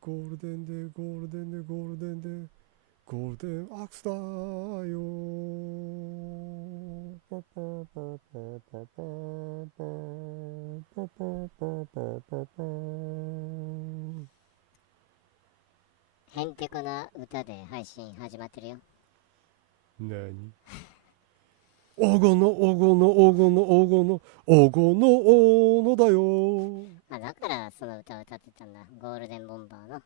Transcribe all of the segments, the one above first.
ゴールデンでゴールデンでゴールデンでゴールデンアックスだよ。パパパパパパパパパパパパ。へんてこな歌で配信始まってるよ。何？黄金の黄金の黄金の黄金の黄金の黄金だよ。あ、だからその歌を歌ってたんだ。ゴールデンボンバーの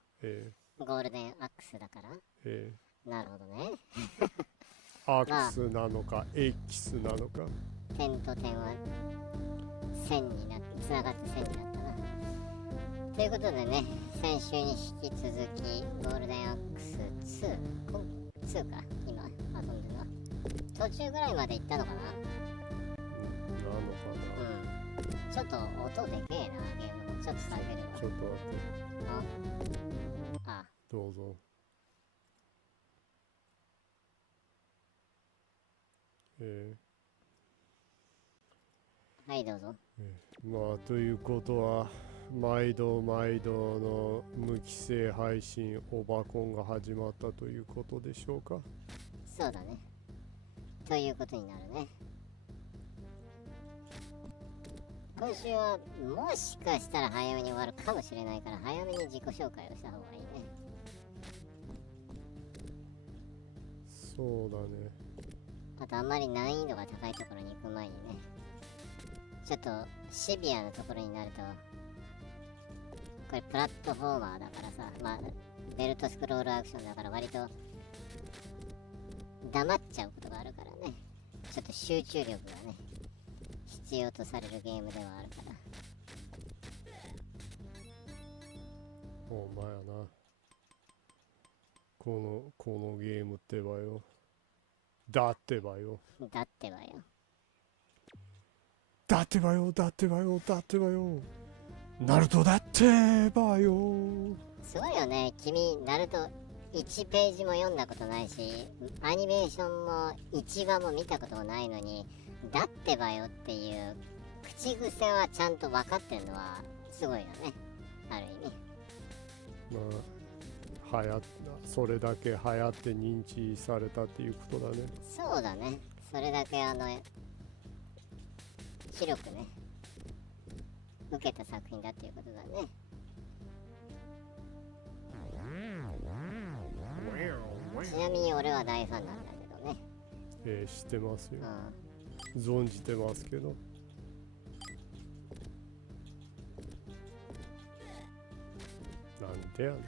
ゴールデンアックスだから。なるほどね。アックスなのか、エキスなのか。点と点は線になって、つながって線になったな。ということでね、先週に引き続き、ゴールデンアックス2、2か、今遊んでるの。途中ぐらいまで行ったのかな？なのかな。ちょっと音でけえな、ゲームの。ちょっと下げるわ。ちょっと待って。あ、どうぞ。はいどうぞ。まあということは毎度毎度の無規制配信オバコンが始まったということでしょうか。そうだね。ということになるね。今週はもしかしたら早めに終わるかもしれないから早めに自己紹介をした方がいいね。そうだね。あとあんまり難易度が高いところに行く前にね、ちょっとシビアなところになると、これプラットフォーマーだからさ、まあベルトスクロールアクションだから割と黙っちゃうことがあるからね、ちょっと集中力がね必要とされるゲームではあるから。お前やな。このゲームってばよ。だってばよ。だってばよ。だってばよ。だってばよ。だってばよ。ナルトだってばよ。すごいよね。君、ナルト1ページも読んだことないし、アニメーションも1話も見たこともないのに、だってばよっていう口癖はちゃんと分かってるのはすごいよね。ある意味。まあ、それだけ流行って認知されたっていうことだね。そうだね。それだけ広くね、受けた作品だっていうことだね。ちなみに俺は大ファンなんだけどね。知ってますよ。存じてますけど。なんでやねん。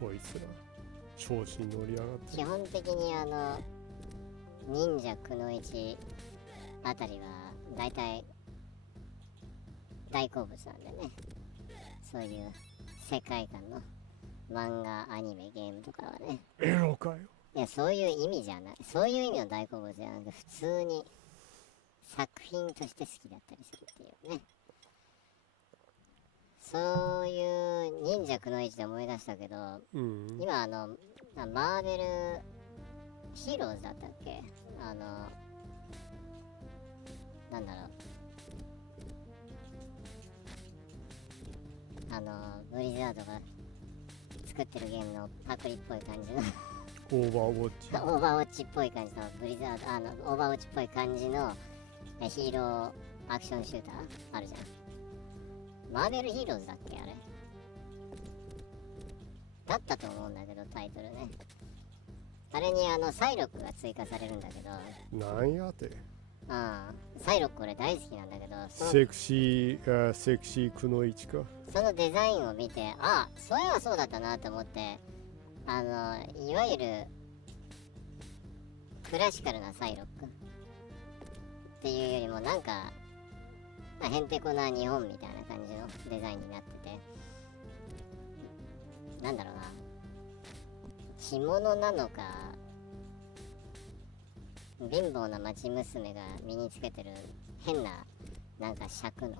こいつら調子に乗りやがって。基本的に忍者くの一あたりは大体大好物なんでね。そういう世界観の漫画、アニメ、ゲームとかはね。エロかよ。いや、そういう意味じゃない。そういう意味の大好物じゃなくて、普通に作品として好きだったりするっていうね。そういう忍者くの一で思い出したけど、今マーベルヒーローズだったっけ、なんだろう、ブリザードが作ってるゲームのパクリっぽい感じのオーバーウォッチオーバーウォッチっぽい感じのブリザード、オーバーウォッチっぽい感じのヒーローアクションシューターあるじゃん。マーベルヒーローズだっけあれ。だったと思うんだけど、タイトルね。あれにサイロックが追加されるんだけど。なんやて。サイロック俺大好きなんだけど、セクシーくの一か。そのデザインを見て、そういえばそうだったなと思って、いわゆるクラシカルなサイロックっていうよりもなんか、へんてこな日本みたいな感じのデザインになってて、なんだろうな、着物なのか貧乏な町娘が身につけてる変ななんか尺の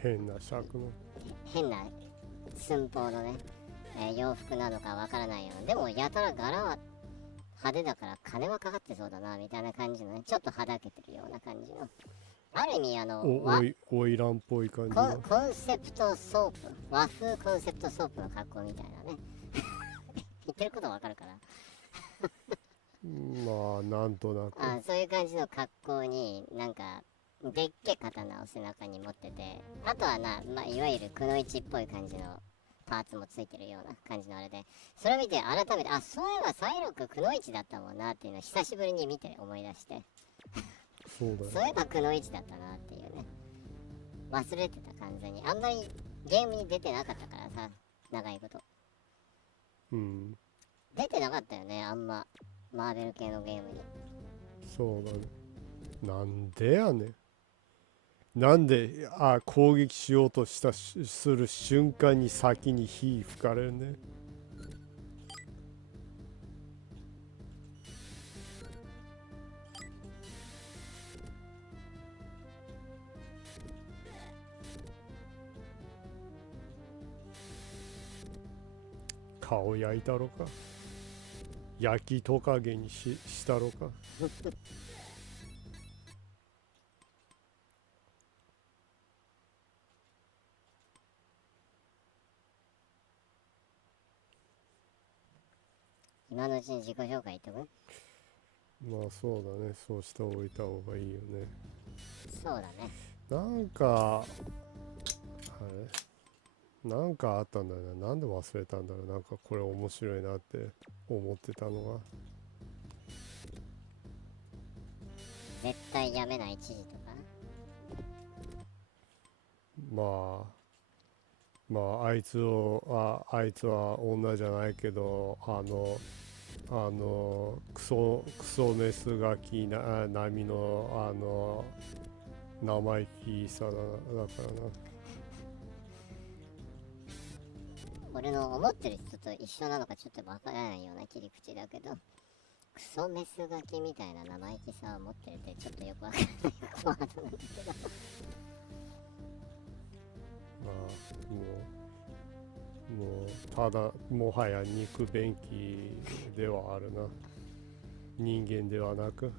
変な尺の変な寸法のね、洋服なのかわからないような。でもやたら柄は派手だから金はかかってそうだなみたいな感じのね、ちょっとはだけてるような感じのある意味オイランっぽい感じコンセプトソープ、和風コンセプトソープの格好みたいなね言ってることわかるかなまあなんとなくそういう感じの格好になんかでっけ刀を背中に持ってて、あとはまあ、いわゆるくのいちっぽい感じのパーツもついてるような感じのあれで、それを見て改めてそういえばサイロックくのいちだったもんなっていうのを久しぶりに見て思い出してそうだね。そういえばくのいちだったなっていうね、忘れてた完全に。あんまりゲームに出てなかったからさ、長いこと。出てなかったよね、あんまマーベル系のゲームに。そうだね。なんでやねん。なんで攻撃しようとする瞬間に先に火吹かれるね。顔焼いたろか、焼きトカゲにしたろか今のうちに自己紹介言っとく？まあそうだね、そうしておいた方がいいよね。そうだね。なんかなんかあったんだよな。なんで忘れたんだろう。なんかこれ面白いなって思ってたのが、絶対やめない知事とか。まああいつは女じゃないけどクソメスガキ並みの生意気さだからな。俺の思ってる人と一緒なのかちょっとわからないような切り口だけど、クソメスガキみたいな生意気さを持ってるってちょっとよくわからないワードなんだけどもうただもはや肉便器ではあるな。人間ではなく。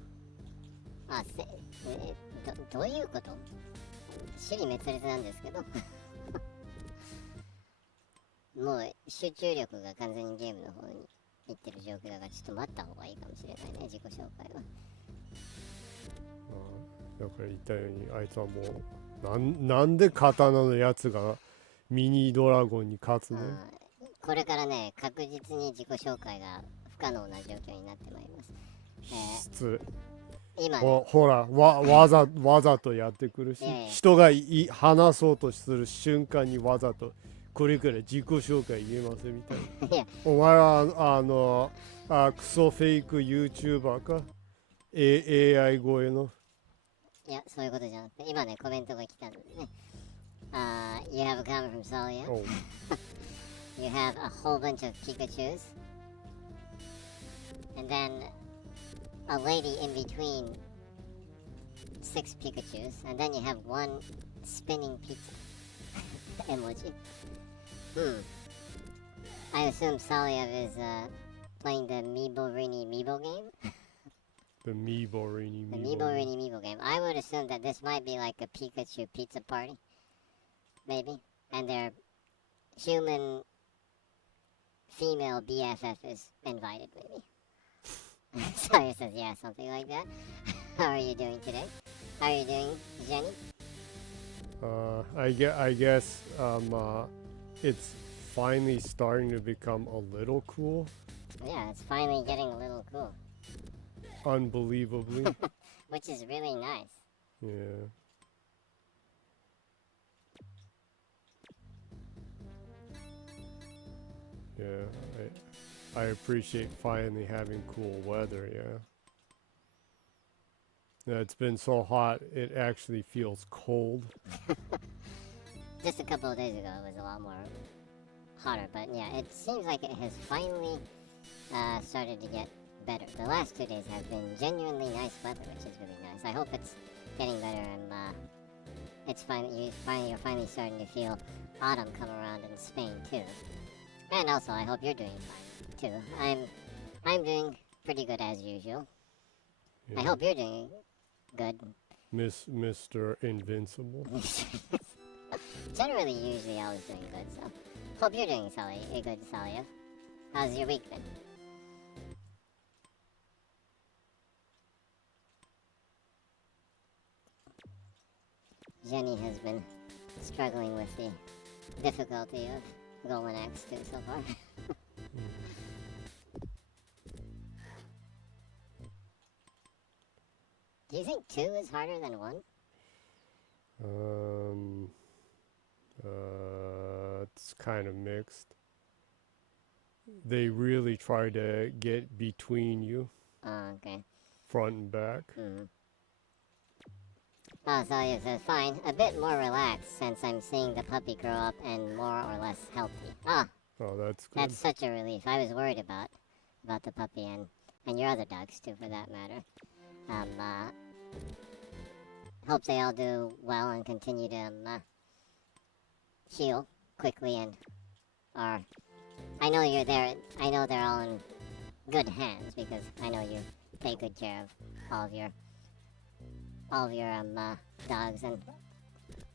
どういうこと？支離滅裂なんですけどもう集中力が完全にゲームの方に行ってる状況だから、ちょっと待った方がいいかもしれないね、自己紹介は。だから言ったように、あいつはもうなんで刀のやつがミニドラゴンに勝つね。これからね、確実に自己紹介が不可能な状況になってまいります。今ね、ほらわざとやってくるし、人が話そうとする瞬間にわざとこれから自己紹介言えませんみたいなお前はクソフェイク YouTuber か、AI 声の。いや、そういうことじゃなくて、今ね、コメントが来たんでね。You have a comment from Salia. You have a whole bunch of Pikachus. And then a lady in between 6 Pikachus. And then you have one spinning pizza emoji. I assume Salia is playing the MIBORINIMIBO game. The MIBORINIMIBO game. I would assume that this might be like a Pikachu pizza party. Maybe. And their human female BFF is invited, maybe. Sawyer says, yeah, something like that. How are you doing today? How are you doing, Jenny? I guess it's finally starting to become a little cool. Yeah, it's finally getting a little cool. Unbelievably. Which is really nice. Yeah. I appreciate finally having cool weather, yeah. It's been so hot, it actually feels cold. Just a couple of days ago, it was a lot more hotter, but yeah, it seems like it has finally started to get better. The last 2 days have been genuinely nice weather, which is really nice. I hope it's getting better and you're finally starting to feel autumn come around in Spain too. And also, I hope you're doing fine too. I'm doing pretty good as usual. Yeah. I hope you're doing good. Mr. Invincible. Generally, usually I was doing good, so. Hope you're doing good, Salia. How's your week been? Jenny has been struggling with the difficulty of Golden Axe 2 so far. Do you think 2 is harder than 1? It's kind of mixed. They really try to get between you. Oh, okay. Front and back. Oh, so it says, fine. A bit more relaxed since I'm seeing the puppy grow up and more or less healthy. Ah, Oh, that's good. that's such a relief. I was worried about the puppy and your other dogs too, for that matter. Hope they all do well and continue to heal quickly and are. I know you're there. I know they're all in good hands because I know you take good care of all of your dogs and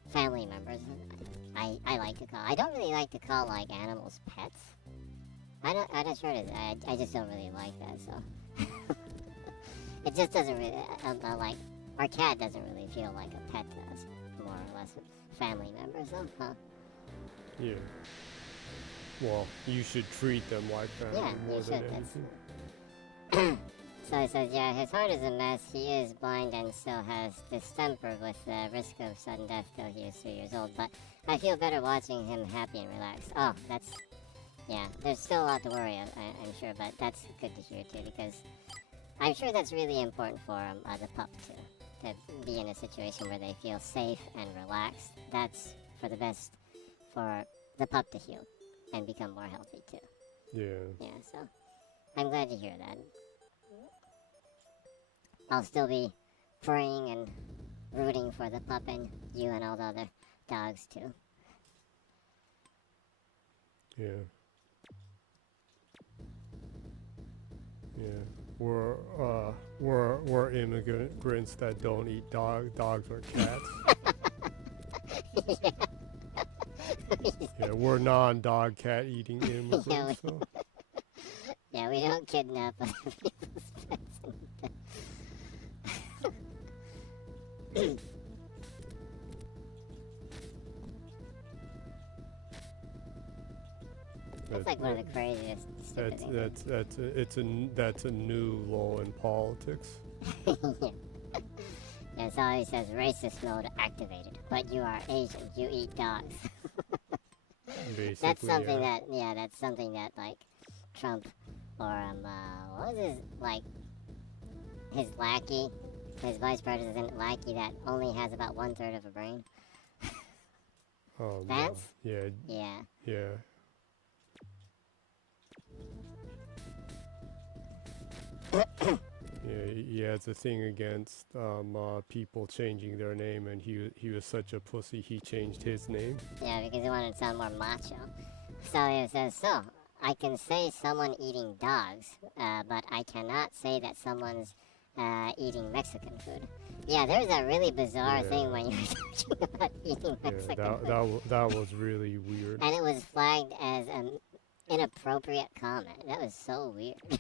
family members. I like to call. I don't really like to call like animals pets. I'm not sure it is. I just don't really like that. So it just doesn't really like our cat doesn't really feel like a pet to us. More or less family members. Huh? Yeah. Well, you should treat them like family more than anything. So he says, yeah, his heart is a mess. He is blind and still has distemper with the risk of sudden death till he is 3 years old. But I feel better watching him happy and relaxed. Oh, that's... Yeah, there's still a lot to worry of, I'm sure, but that's good to hear too, because I'm sure that's really important for the pup too, to be in a situation where they feel safe and relaxed. That's for the best for the pup to heal and become more healthy too. Yeah. Yeah, so I'm glad to hear that. I'll still be praying and rooting for the pup and you and all the other dogs too. Yeah. Yeah. We're immigrants that don't eat dogs or cats. Yeah, we're non-dog cat eating immigrants. So. Yeah, we don't kidnap other people's pets. That's like one of the craziest stupid things. That's a new law in politics. Yeah, so he says racist mode activated, but you are Asian, you eat dogs. That's something that's something that like Trump or what was his like his lackey, his vice president lackey that only has about 1/3 of a brain. Vance? Yeah. Yeah. Yeah. Yeah, he has a thing against people changing their name, and he was such a pussy, he changed his name. Yeah, because he wanted to sound more macho. So he says, so, I can say someone eating dogs, but I cannot say that someone's eating Mexican food. Yeah, there's a really bizarre thing when you're talking about eating Mexican food. That was really weird. And it was flagged as an inappropriate comment. That was so weird.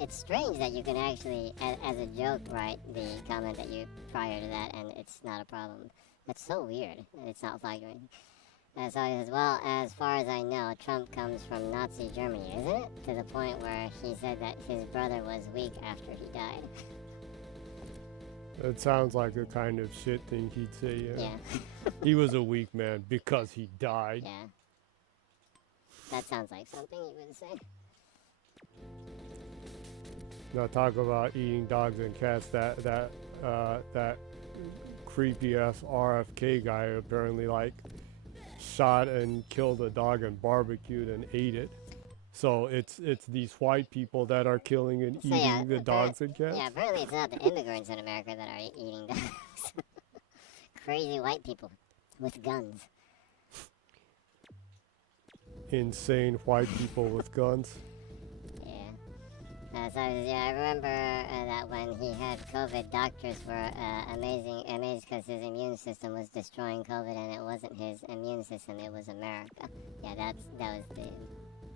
It's strange that you can actually, as a joke, write the comment that you prior to that, and it's not a problem. That's so weird. It's not flagged or anything. So as well, as far as I know, Trump comes from Nazi Germany, isn't it? To the point where he said that his brother was weak after he died. That sounds like the kind of shit thing he'd say, yeah. Yeah. He was a weak man because he died. Yeah. That sounds like something he would say. Now talk about eating dogs and cats. That creepy ass RFK guy apparently like shot and killed a dog and barbecued and ate it. So it's these white people that are killing and eating the dogs and cats. Yeah, apparently it's not the immigrants in America that are eating dogs. Crazy white people with guns. Insane white people with guns. Yeah. So yeah, I remember that when he had COVID, doctors were amazed because his immune system was destroying COVID, and it wasn't his immune system; it was America. Yeah, that was the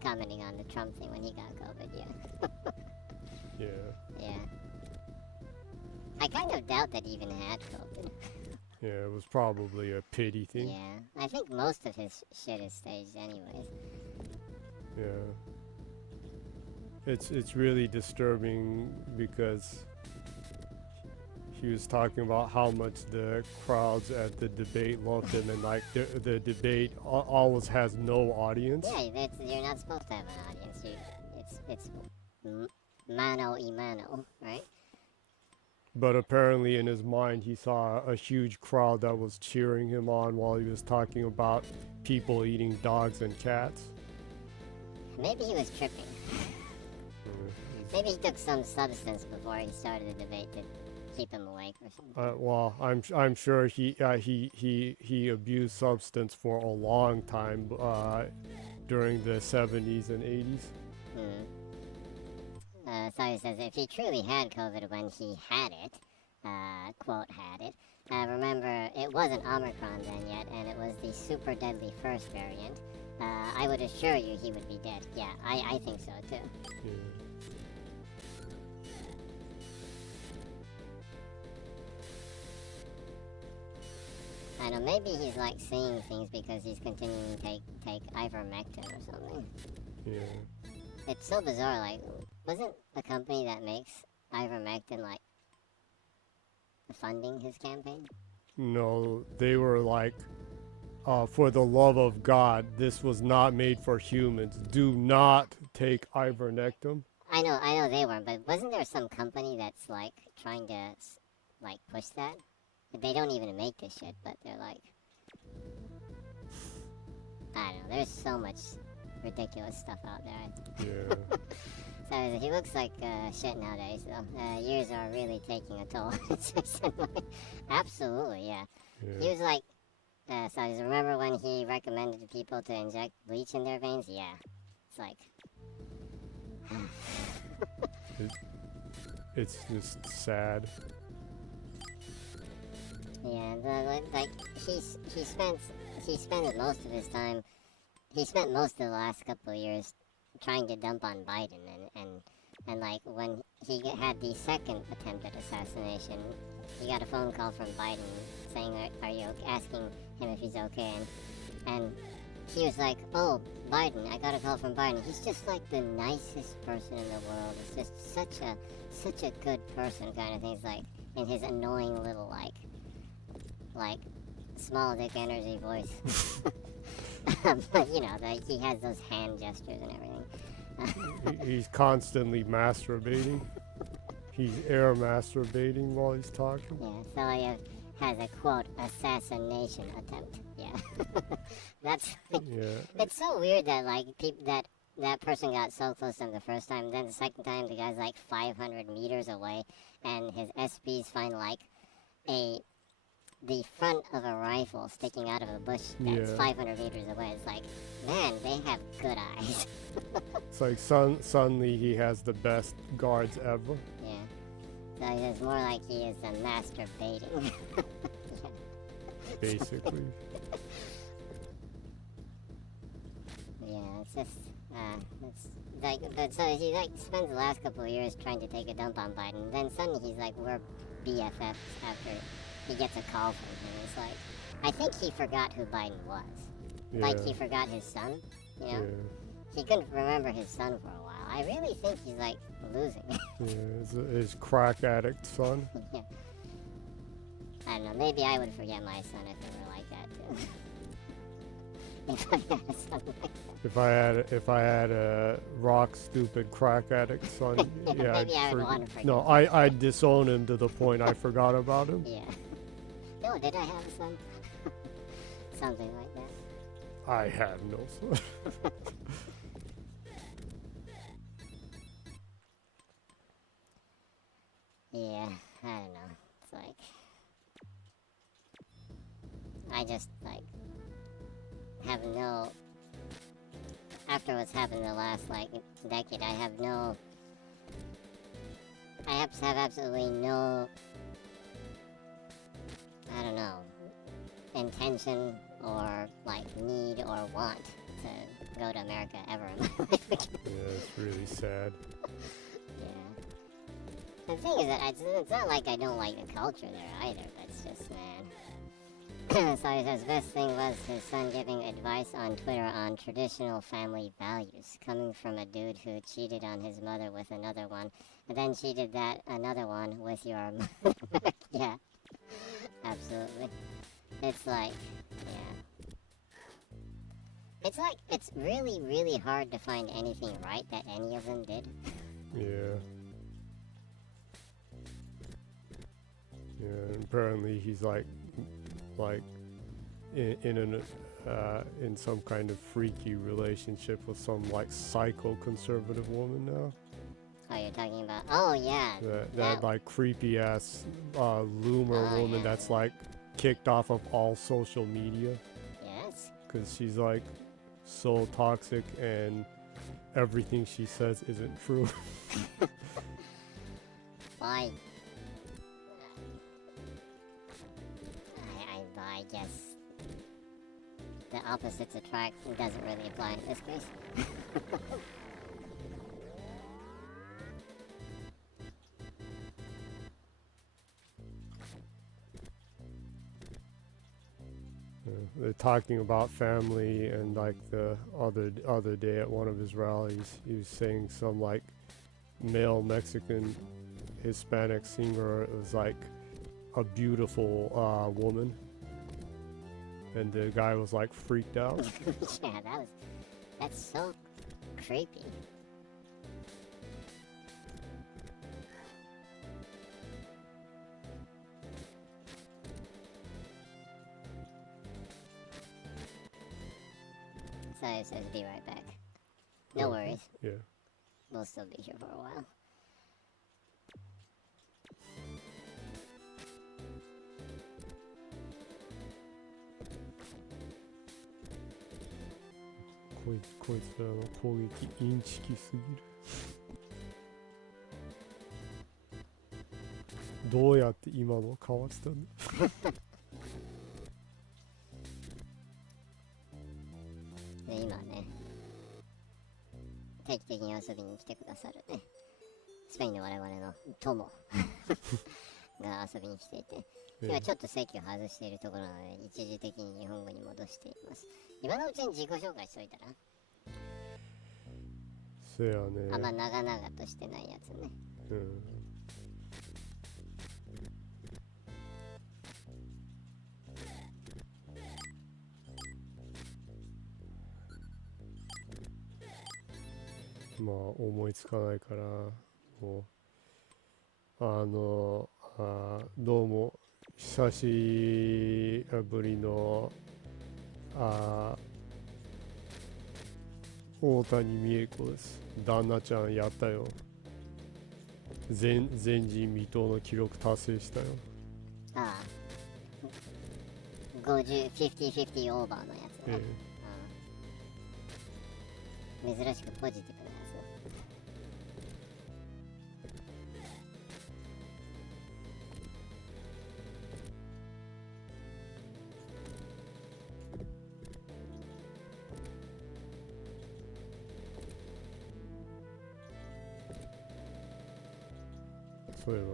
commenting on the Trump thing when he got COVID. Yeah. Yeah. Yeah. I kind of doubt that he even had COVID. Yeah, it was probably a pity thing. Yeah, I think most of his shit is staged, anyways. Yeah. It's really disturbing because he was talking about how much the crowds at the debate loved him, and like the debate always has no audience. Yeah, you're not supposed to have an audience. It's mano y mano, right? But apparently in his mind he saw a huge crowd that was cheering him on while he was talking about people eating dogs and cats. Maybe he was tripping. Maybe he took some substance before he started the debate to keep him awake or something. Well, I'm sure he abused substance for a long time during the 70s and 80s. So he says if he truly had COVID when he had it, quote had it, remember it wasn't Omicron then yet, and it was the super deadly first variant. I would assure you he would be dead. Yeah, I think so too. Yeah. I know, maybe he's like seeing things because he's continuing to take ivermectin or something. Yeah. It's so bizarre, like, wasn't the company that makes ivermectin, like, funding his campaign? No, they were like, for the love of God, this was not made for humans. Do not take ivermectin. I know they weren't, but wasn't there some company that's, like, trying to, like, push that? They don't even make this shit, but they're like, I don't know, there's so much ridiculous stuff out there. Yeah. So he looks like shit nowadays, though. Years are really taking a toll. Absolutely, yeah. He was like, so I just remember when he recommended people to inject bleach in their veins? Yeah. It's like... It's just sad. Yeah, like he spent most of his time. He spent most of the last couple of years trying to dump on Biden, and like when he had the second attempt at assassination, he got a phone call from Biden saying, "Are you okay?" Asking him if he's okay, and he was like, "Oh, Biden, I got a call from Biden. He's just like the nicest person in the world. It's just such a good person," kind of thing. It's like in his annoying little like small dick energy voice. But you know, like he has those hand gestures and everything. He's constantly masturbating. He's air masturbating while he's talking. Yeah, Salia has a quote assassination attempt. Yeah, that's. Yeah. It's so weird that like that person got so close to him the first time, then the second time the guy's like 500 meters away, and his SPs find like the front of a rifle sticking out of a bush that's 500 meters away. It's like, man, they have good eyes. It's like suddenly he has the best guards ever. Yeah. So it's more like he is a masturbating. Basically. Yeah, it's just, it's like, but so he like spends the last couple of years trying to take a dump on Biden, and then suddenly he's like, we're BFFs after he gets a call from him. It's like, I think he forgot who Biden was. Yeah. Like he forgot his son, you know? Yeah. He couldn't remember his son for a while. I really think he's like losing. Yeah, his crack addict son. Yeah. I don't know, maybe I would forget my son if it were like that too. If I had a son like that. If I had a rock stupid crack addict son, yeah, maybe I would want to forget. No, I'd disown him to the point I forgot about him. Yeah. No, did I have a son? Something like that. I had no son. Yeah, I don't know. It's like, I just like have no. After what's happened in the last like decade, I have no I have absolutely no, I don't know, intention or like need or want to go to America ever in my life again. Yeah, it's really sad. Yeah. The thing is that it's not like I don't like the culture there either, but it's just, man. So he says, best thing was his son giving advice on Twitter on traditional family values, coming from a dude who cheated on his mother with another one, and then cheated that another one with your mother. Yeah, absolutely. It's like, yeah. It's like, it's really, really hard to find anything right that any of them did. Yeah. Yeah, and apparently he's like in some kind of freaky relationship with some like psycho conservative woman now. Oh, you're talking about, oh yeah. That like creepy ass loomer woman yeah. that's like kicked off of all social media. Yes. Because she's like so toxic and everything she says isn't true. Why? I guess the opposites attract doesn't really apply in this case. They're talking about family, and like the other day at one of his rallies, he was saying some like male Mexican Hispanic singer was like a beautiful woman, and the guy was like freaked out. Yeah, that's so creepy. So it says be right back. No worries. Yeah. We'll still be here for a while.こいつらの攻撃インチキすぎる。どうやって今のかわしたんだ。で今ね、定期的に遊びに来てくださるね、スペインの我々の友が遊びに来ていて、今ちょっと席を外しているところなので一時的に日本語に戻しています。今のうちに自己紹介しといたら。せやね。あんま長々としてないやつね。うん。まあ思いつかないからもうどうも久しぶりの大谷美恵子です。旦那ちゃんやったよ。前人未到の記録達成したよ。ああ、50-50-50オーバーのやつね。珍しくポジティブなやつだ。そういえば、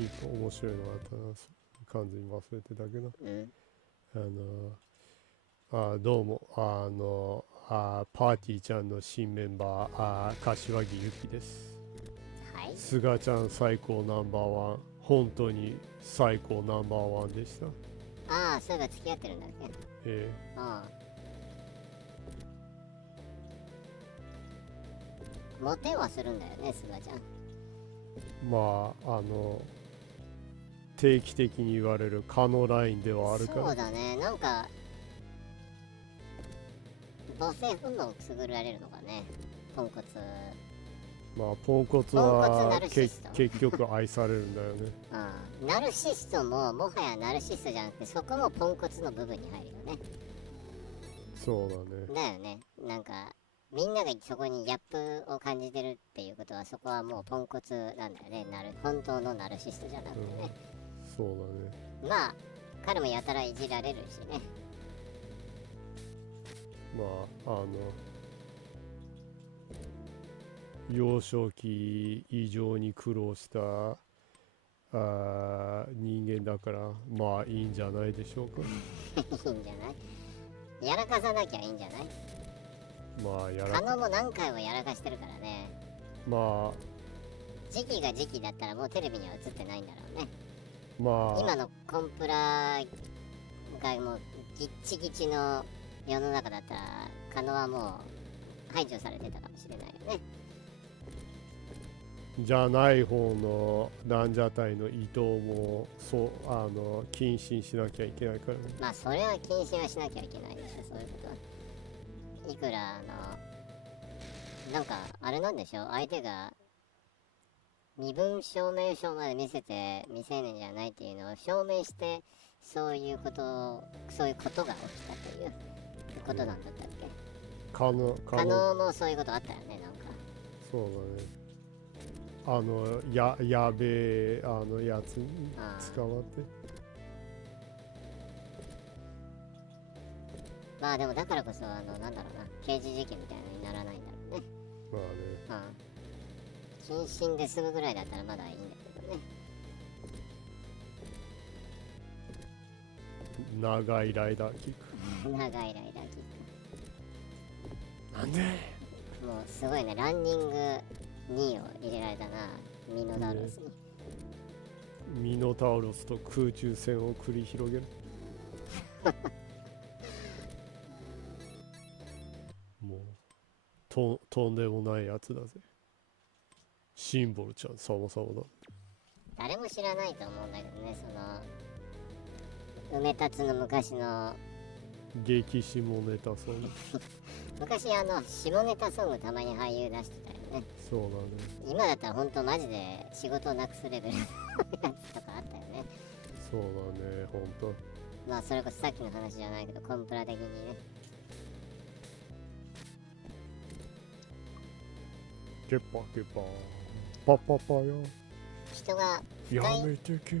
いい面白いのあったな。完全に忘れてたけど。どうも、パーティーちゃんの新メンバー、柏木由紀です。はい。すがちゃん最高ナンバーワン。本当に最高ナンバーワンでした。ああ、そういえば付き合ってるんだっけ。ああ。モテはするんだよね、すがちゃん。まあ定期的に言われる蚊のラインではあるから。そうだね、なんか母性本能をくすぐられるのがね、ポンコツ。まあポンコツは結局愛されるんだよね。ナルシストももはやナルシストじゃなくて、そこもポンコツの部分に入るよね。そうだね。だよね、なんかみんながそこにギャップを感じてるっていうことは、そこはもうポンコツなんだよね。本当のナルシストじゃなくてね。そうだね。まあ彼もやたらいじられるしね。まあ幼少期異常に苦労した人間だから、まあいいんじゃないでしょうか。いいんじゃない、やらかさなきゃいいんじゃない。まあ狩野も何回もやらかしてるからね。まあ時期が時期だったらもうテレビには映ってないんだろうね。まあ今のコンプラがもうギッチギチの世の中だったら、狩野はもう排除されてたかもしれないよね。じゃない方のランジャタイの伊藤もそう謹慎しなきゃいけないからね。まあそれは禁止はしなきゃいけないでしょ、そういうことは。いくらなんかあれなんでしょ、相手が身分証明書まで見せて未成年じゃないっていうのを証明して、そういうことが起きたということなんだったっけ。狩野もそういうことあったよね、なんか。そうだね。やべえやつに捕まって。まあでもだからこそなんだろうな、刑事事件みたいなのにならないんだろうね。まあね。謹慎で済むぐらいだったらまだいいんだけどね。長いライダーキック。長いライダーキック。なんで？もうすごいね、ランニング2を入れられたな、ミノタウロスに。ミノタウロスと空中戦を繰り広げる。もうとんでもないやつだぜ。シンボルちゃんそもそもだ。誰も知らないと思うんだけどね、梅達の昔の激下ネタソング。昔下ネタソングたまに俳優出してたよね。そうだね。今だったらほんとマジで仕事をなくすレベルのやつとかあったよね。そうだね、ほんと。まあそれこそさっきの話じゃないけど、コンプラ的にね。ケッパケッパパパパよ。人がやめてくれ。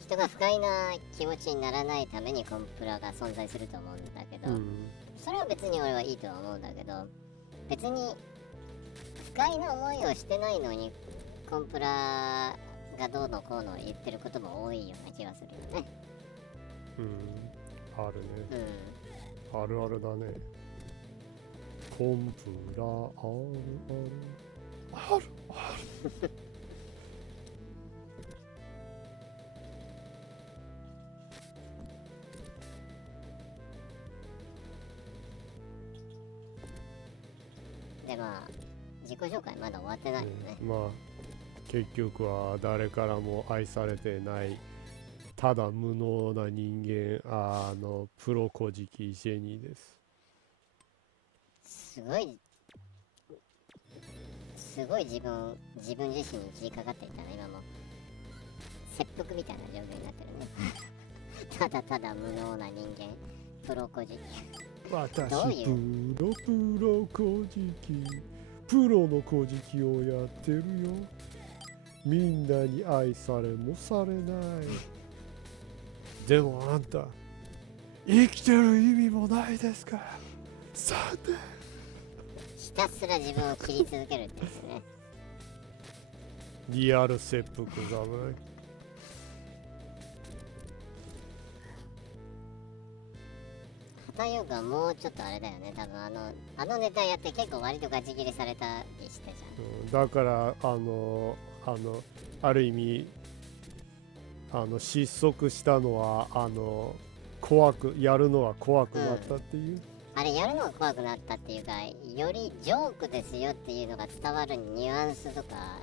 人が不快な気持ちにならないためにコンプラが存在すると思うんだけど、それは別に俺はいいとは思うんだけど、別に不快な思いをしてないのにコンプラがどうのこうの言ってることも多いような気がするよね。あるね。あるあるだね。コンプラあるあるある。でまあ自己紹介まだ終わってないよね。まあ結局は誰からも愛されてないただ無能な人間プロ古事記ジェニーです。すごい自分自身に切りかかっていたね。今も切腹みたいな状況になってるね。ただただ無能な人間プロ古事記。私どういうプロ古事記プロの古事記をやってるよ。みんなに愛されもされない。でもあんた生きてる意味もないですから。さてひたすら自分を切り続けるってですね。リアル切腹侍。というかもうちょっとあれだよね、多分あのネタやって結構割とガチ切れされたりしてじだからある意味失速したのはやるのは怖くなったっていう、あれやるのが怖くなったっていうか、よりジョークですよっていうのが伝わるニュアンスとか、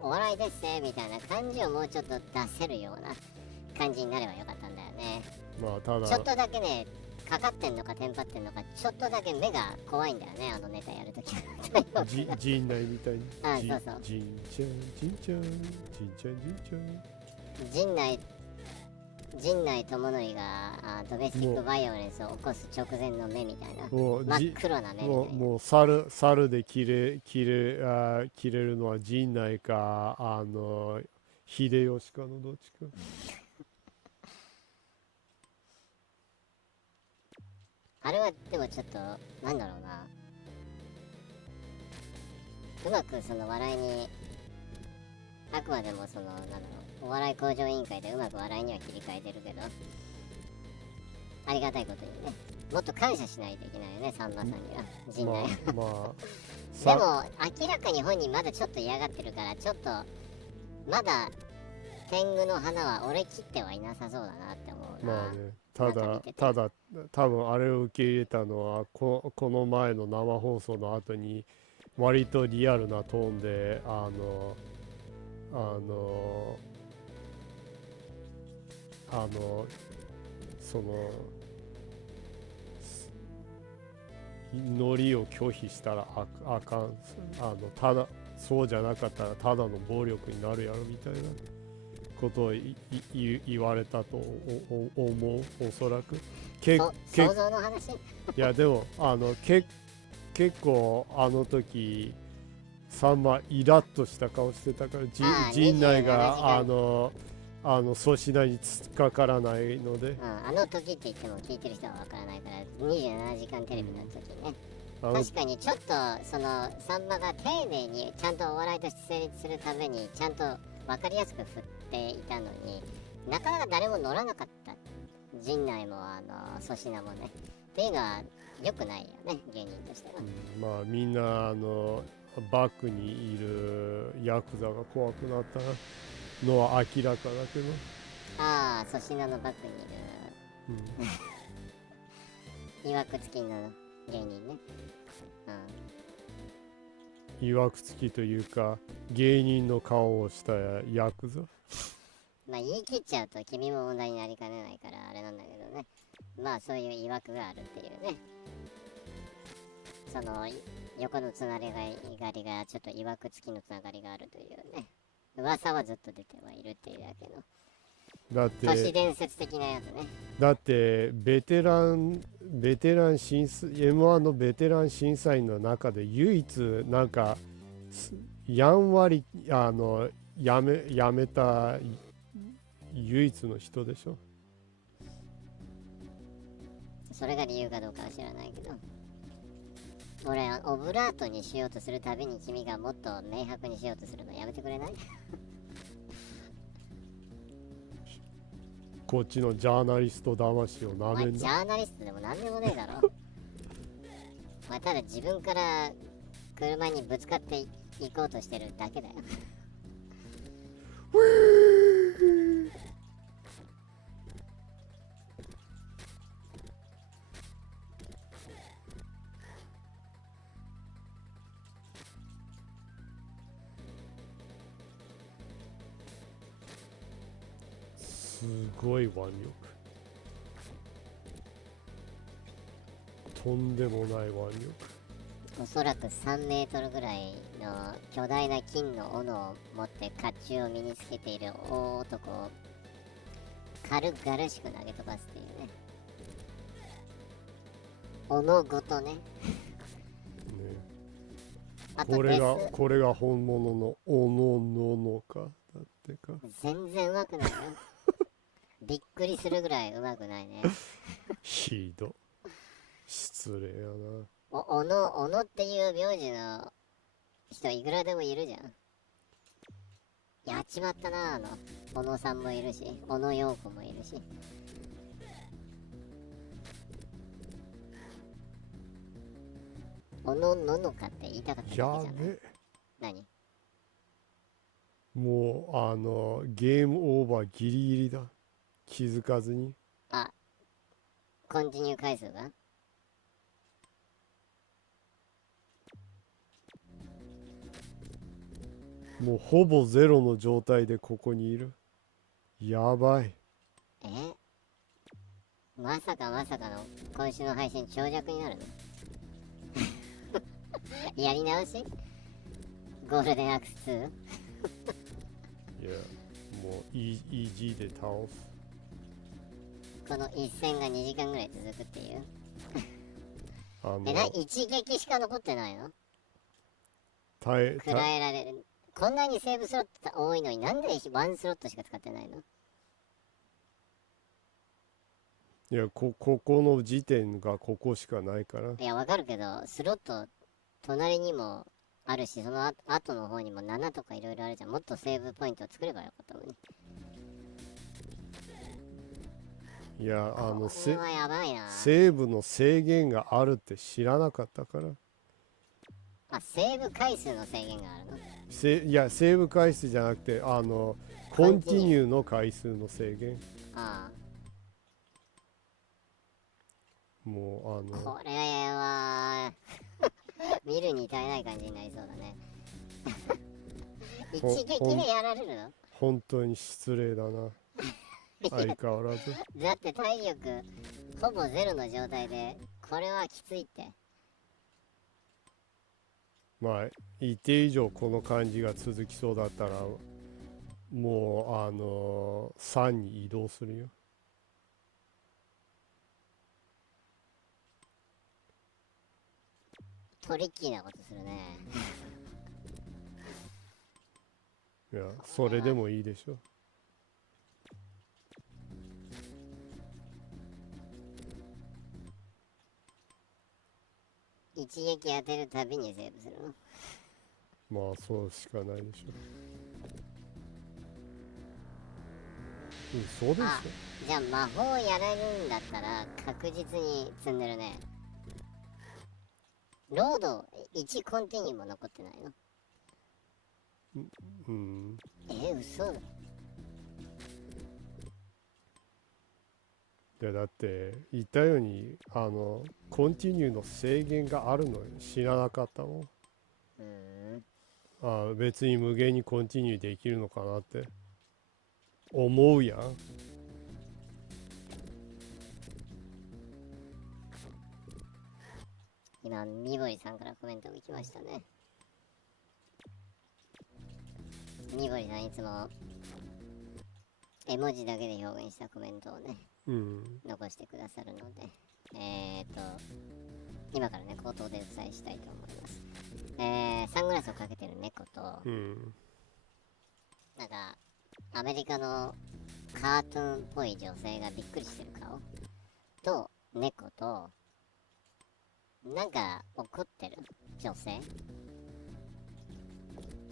お笑いですねみたいな感じをもうちょっと出せるような感じになればよかったんだよね。まあただちょっとだけね、かかってんのかテンパってんのか、ちょっとだけ目が怖いんだよね、あのネタやるとき。陣内みたいに。そうそう。陣ちゃん陣ちゃん陣ちゃん陣ちゃん。陣内陣内智則がドメスティックバイオレンスを起こす直前の目みたいな、もう真っ黒な目みたいな。もう猿で切れるのは陣内か秀吉かのどっちか。あれはでもちょっとなんだろうな、うまくその笑いに、あくまでもそのなんだろう、お笑い向上委員会でうまく笑いには切り替えてるけど、ありがたいことにね、もっと感謝しないといけないよね、さんまさんには、陣内は。でも明らかに本人まだちょっと嫌がってるから、ちょっとまだ天狗の花は折れ切ってはいなさそうだなって思うな。まあね、ただ多分あれを受け入れたのはこの前の生放送の後に割とリアルなトーンでそのノリを拒否したらあかん、ただそうじゃなかったらただの暴力になるやろみたいなことを言われたと思う、おそらく。想像の話。いやでも結構あの時さんまイラッとした顔してたから、陣内が粗品に突っかからないので、あの時って言っても聞いてる人はわからないから、27時間テレビの時ね、確かにちょっとそのさんまが丁寧にちゃんとお笑いとして成立するためにちゃんと分かりやすく振っていたのに、なかなか誰も乗らなかった。陣内も粗品もねっていうのは良くないよね、芸人としては。まあみんなバックにいるヤクザが怖くなったのは明らかだけど、粗品のバックにいる、いわくつきの芸人ね。いわくつきというか芸人の顔をしたヤクザ。まあ言い切っちゃうと君も問題になりかねないからあれなんだけどね、まあそういういわくがあるっていうね、その横のつながりがちょっといわくつきのつながりがあるというね噂はずっと出てはいるっていうだけの、だって都市伝説的なやつね。だってベテランM1 のベテラン審査員の中で唯一なんかやんわりやめた唯一の人でしょ。それが理由かどうかは知らないけど、俺オブラートにしようとするたびに君がもっと明白にしようとするのやめてくれない？こっちのジャーナリスト魂をなめんな。ジャーナリストでもなんでもねえだろ。お前ただ自分から車にぶつかっていこうとしてるだけだよ。すごい腕力、とんでもない腕力。おそらく3メートルぐらいの巨大な金の斧を持って甲冑を身につけている大男を軽々しく投げ飛ばすっていうね、斧ごとね。あとこれが本物のおのののかだってか。全然うまくないよ。びっくりするぐらいうまくないね。ひど、失礼やな。おのっていう名字の人いくらでもいるじゃん。やっちまったな。小野さんもいるし、小野陽子もいるし。小野ののかって言いたかっただけじゃない。やべ、何？もうゲームオーバーギリギリだ、気づかずに。コンティニュー回数がもうほぼゼロの状態でここにいる。やばい。まさかの今週の配信長尺になるの？やり直し？ゴールデンアックス 2？ いや、もうイージーで倒す。この一戦が2時間ぐらい続くっていう一撃しか残ってないの？食らえられる。こんなにセーブスロット多いのになんでワンスロットしか使ってないの？いや、ここの時点がここしかないから。いや、わかるけど、スロット隣にもあるし、その後の方にも7とかいろいろあるじゃん。もっとセーブポイントを作ればよかったのに。いや、これはやばいな。セーブの制限があるって知らなかったから。あ、セーブ回数の制限があるの？いや、セーブ回数じゃなくて、コンティニューの回数の制限。ああ。もうこれは見るに耐えない感じになりそうだね。一撃でやられるの？本当に失礼だな。相変わらず。だって体力ほぼゼロの状態でこれはきついって。まあ一定以上この感じが続きそうだったらもう3に移動するよ。トリッキーなことするね。いや、それでもいいでしょ。一撃当てるたびにセーブするの？まあそうしかないでしょ。そうですよ。じゃあ魔法やれるんだったら確実に積んでるね。ロード1コンティニューも残ってないの？うん。嘘だ。いやだって言ったようにコンティニューの制限があるの知らなかったもん。別に無限にコンティニューできるのかなって思うやん。今みぼりさんからコメントが来ましたね。みぼりさんいつも絵文字だけで表現したコメントをね、残してくださるので、今からね口頭でお伝えしたいと思います。サングラスをかけてる猫と、なんかアメリカのカートゥーンっぽい女性がびっくりしてる顔と猫と、なんか怒ってる女性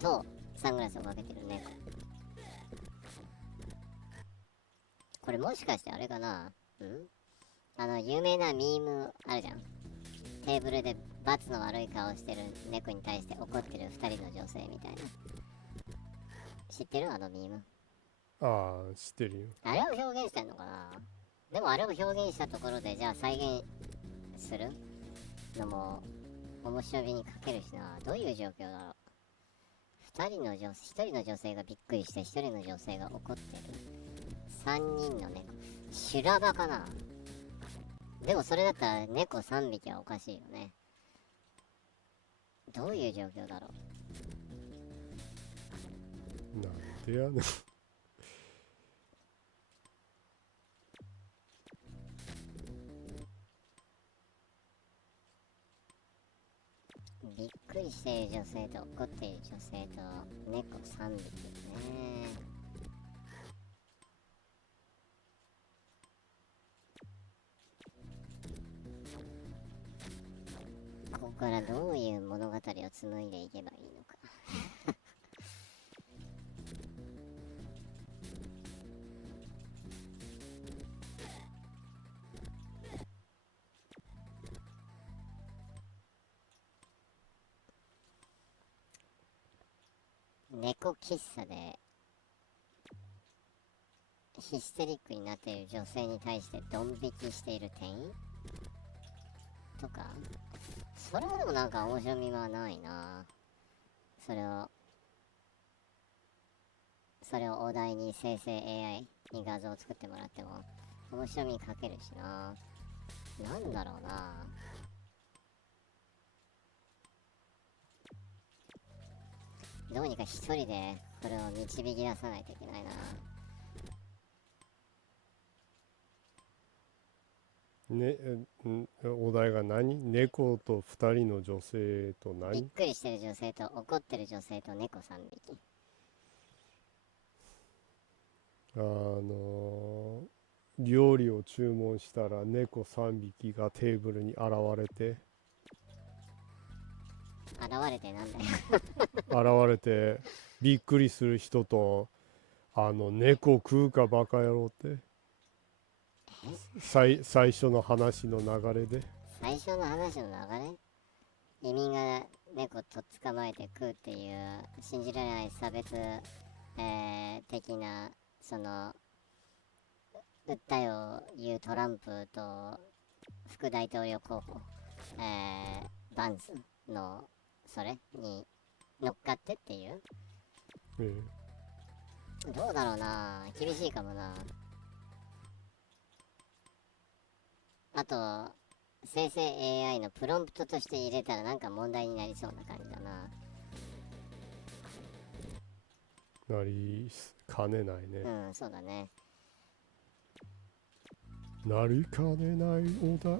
とサングラスをかけてる猫。これもしかしてあれかな？有名なミームあるじゃん。テーブルで罰の悪い顔してる猫に対して怒ってる2人の女性みたいな。知ってる？あのミーム。ああ、知ってるよ。あれを表現してんのかな？でもあれを表現したところでじゃあ再現するのも面白みに欠けるしな。どういう状況だろう。1人の女性がびっくりして1人の女性が怒ってる。3人の猫。修羅場かな？でもそれだったら猫3匹はおかしいよね。どういう状況だろう。なんでやねん。びっくりしている女性と怒っている女性と猫3匹ね。ここからどういう物語を紡いでいけばいいのか。猫喫茶でヒステリックになっている女性に対してドン引きしている店員とか、それはでもなんか面白みはないな。それをお題に生成 AI に画像を作ってもらっても面白みに欠けるしな。なんだろうな。どうにか一人でこれを導き出さないといけないな。お題が何？猫と2人の女性とびっ何？くりしてる女性と怒ってる女性と猫3匹。料理を注文したら猫3匹がテーブルに現れて現れてなんだよ現れてびっくりする人と猫食うかバカ野郎って最初の話の流れで最初の話の流れ、移民が猫と捕まえて食うっていう信じられない差別、的なその訴えを言うトランプと副大統領候補、バンスのそれに乗っかってっていう、どうだろうな、厳しいかもな。あと生成 AI のプロンプトとして入れたらなんか問題になりそうな感じだな。なりかねないね。うん、そうだね。なりかねないお題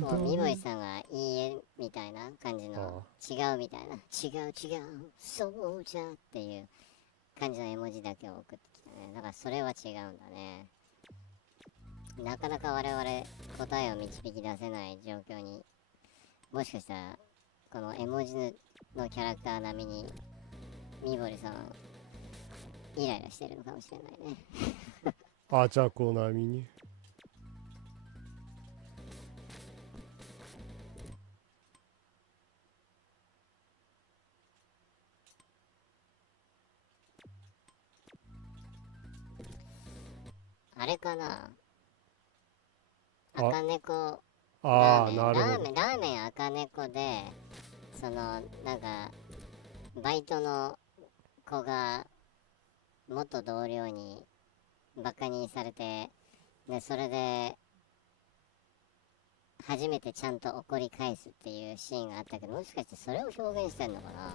だ。みぼりさんがいいえみたいな感じの違うみたいな、違うそうじゃっていう感じの絵文字だけを送ってきたね。だからそれは違うんだね。なかなか我々答えを導き出せない状況に、もしかしたらこの絵文字のキャラクター並みにみぼりさんイライラしてるのかもしれないねあちゃこ並みに。あれかな、赤猫ああ、ラなるほど。ーメン赤猫で、そのなんかバイトの子が元同僚にバカにされて、でそれで初めてちゃんと怒り返すっていうシーンがあったけど、もしかしてそれを表現してんのかな。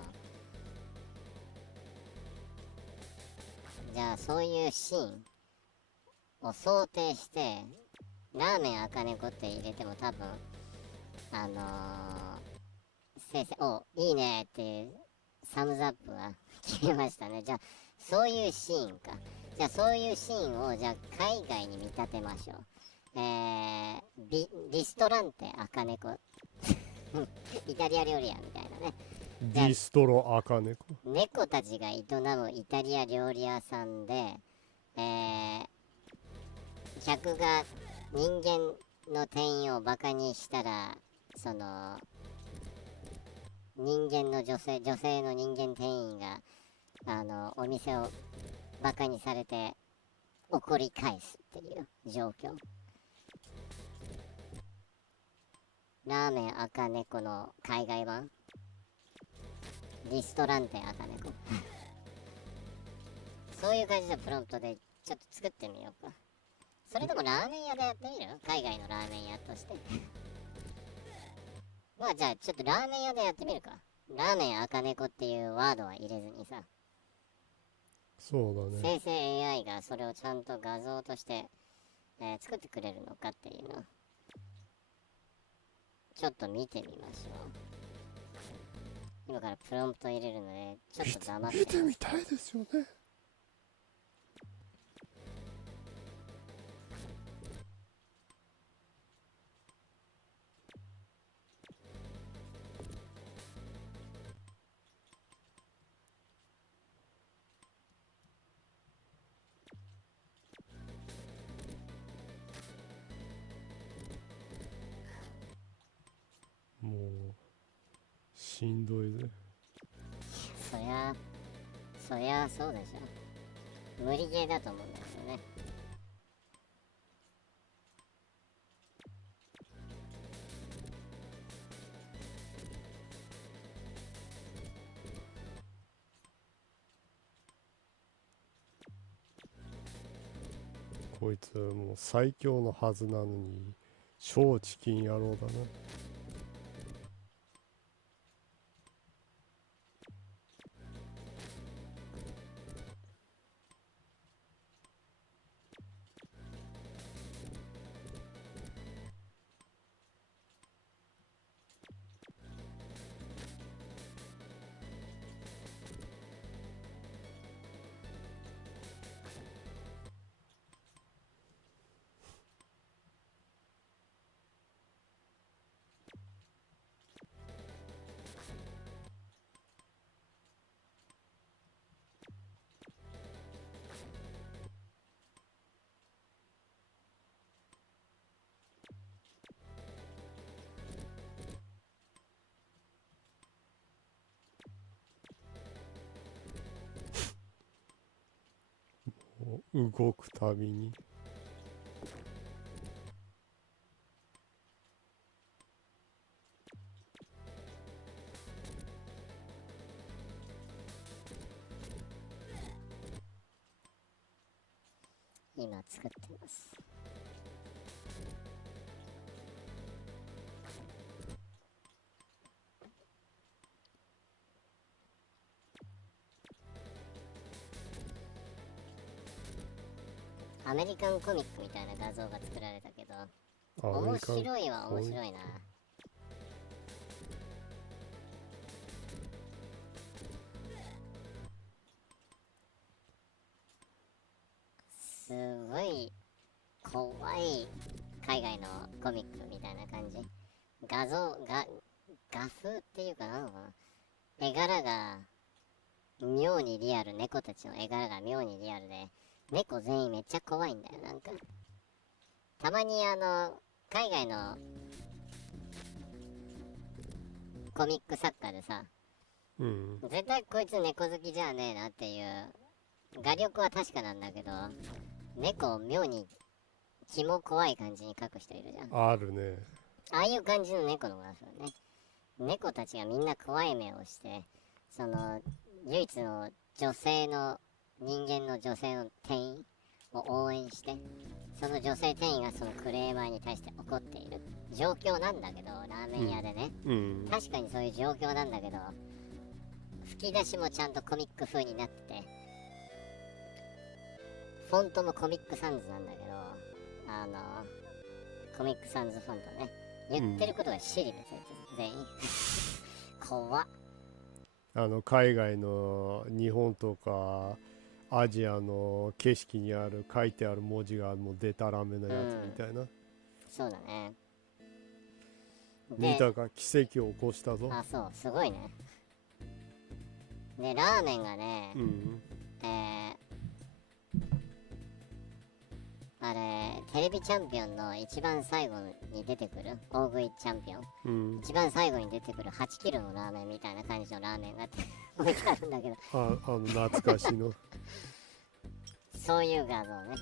じゃあそういうシーンを想定してラーメン赤猫って入れても多分先生おいいねってサムズアップが切れましたね。じゃあそういうシーンか。じゃあそういうシーンをじゃあ海外に見立てましょう。リストランテ赤猫イタリア料理屋みたいなね。ビストロ赤猫。猫たちが営むイタリア料理屋さんで、客が人間の店員をバカにしたら、その人間の女性の人間店員がお店をバカにされて怒り返すっていう状況。ラーメン赤猫の海外版リストランテ赤猫そういう感じのプロンプトでちょっと作ってみようか。それともラーメン屋でやってみる？海外のラーメン屋としてまあじゃあちょっとラーメン屋でやってみるか。ラーメン赤猫っていうワードは入れずにさ、そうだね。生成 AI がそれをちゃんと画像として、作ってくれるのかっていうのちょっと見てみましょう。今からプロンプト入れるのでちょっと黙って見てみたいですよね。もうしんどいぜ。そりゃそうでしょ。無理ゲーだと思うんだけどね。こいつもう最強のはずなのに超チキン野郎だな。動くたびに。今作ってます。アメリカンコミックみたいな画像が作られたけど、面白いは面白いな。すごい怖い海外のコミックみたいな感じ。画風っていうかなのかな、絵柄が妙にリアル、猫たちの絵柄が妙にリアルで、猫全員めっちゃ怖いんだよ。なんかたまに海外のコミック作家でさ、絶対こいつ猫好きじゃねえなっていう画力は確かなんだけど、猫を妙に気も怖い感じに描く人いるじゃん。あるね。ああいう感じの猫の画像ね。猫たちがみんな怖い目をして、その唯一の女性の人間の女性の店員を応援して、その女性店員がそのクレーマーに対して怒っている状況なんだけど、ラーメン屋でね、確かにそういう状況なんだけど、吹き出しもちゃんとコミック風になってて、フォントもコミックサンズなんだけど、コミックサンズフォントね、言ってることがシリですよ、全員怖っ。海外の日本とかアジアの景色にある書いてある文字がもうデタラメなやつみたいな、そうだね。見たか、奇跡を起こしたぞ。あ、そう、すごいね。でラーメンがね、あれテレビチャンピオンの一番最後に出てくる大食いチャンピオン、一番最後に出てくる8キロのラーメンみたいな感じのラーメンが置いてあるんだけど、懐かしのそういう画像ね。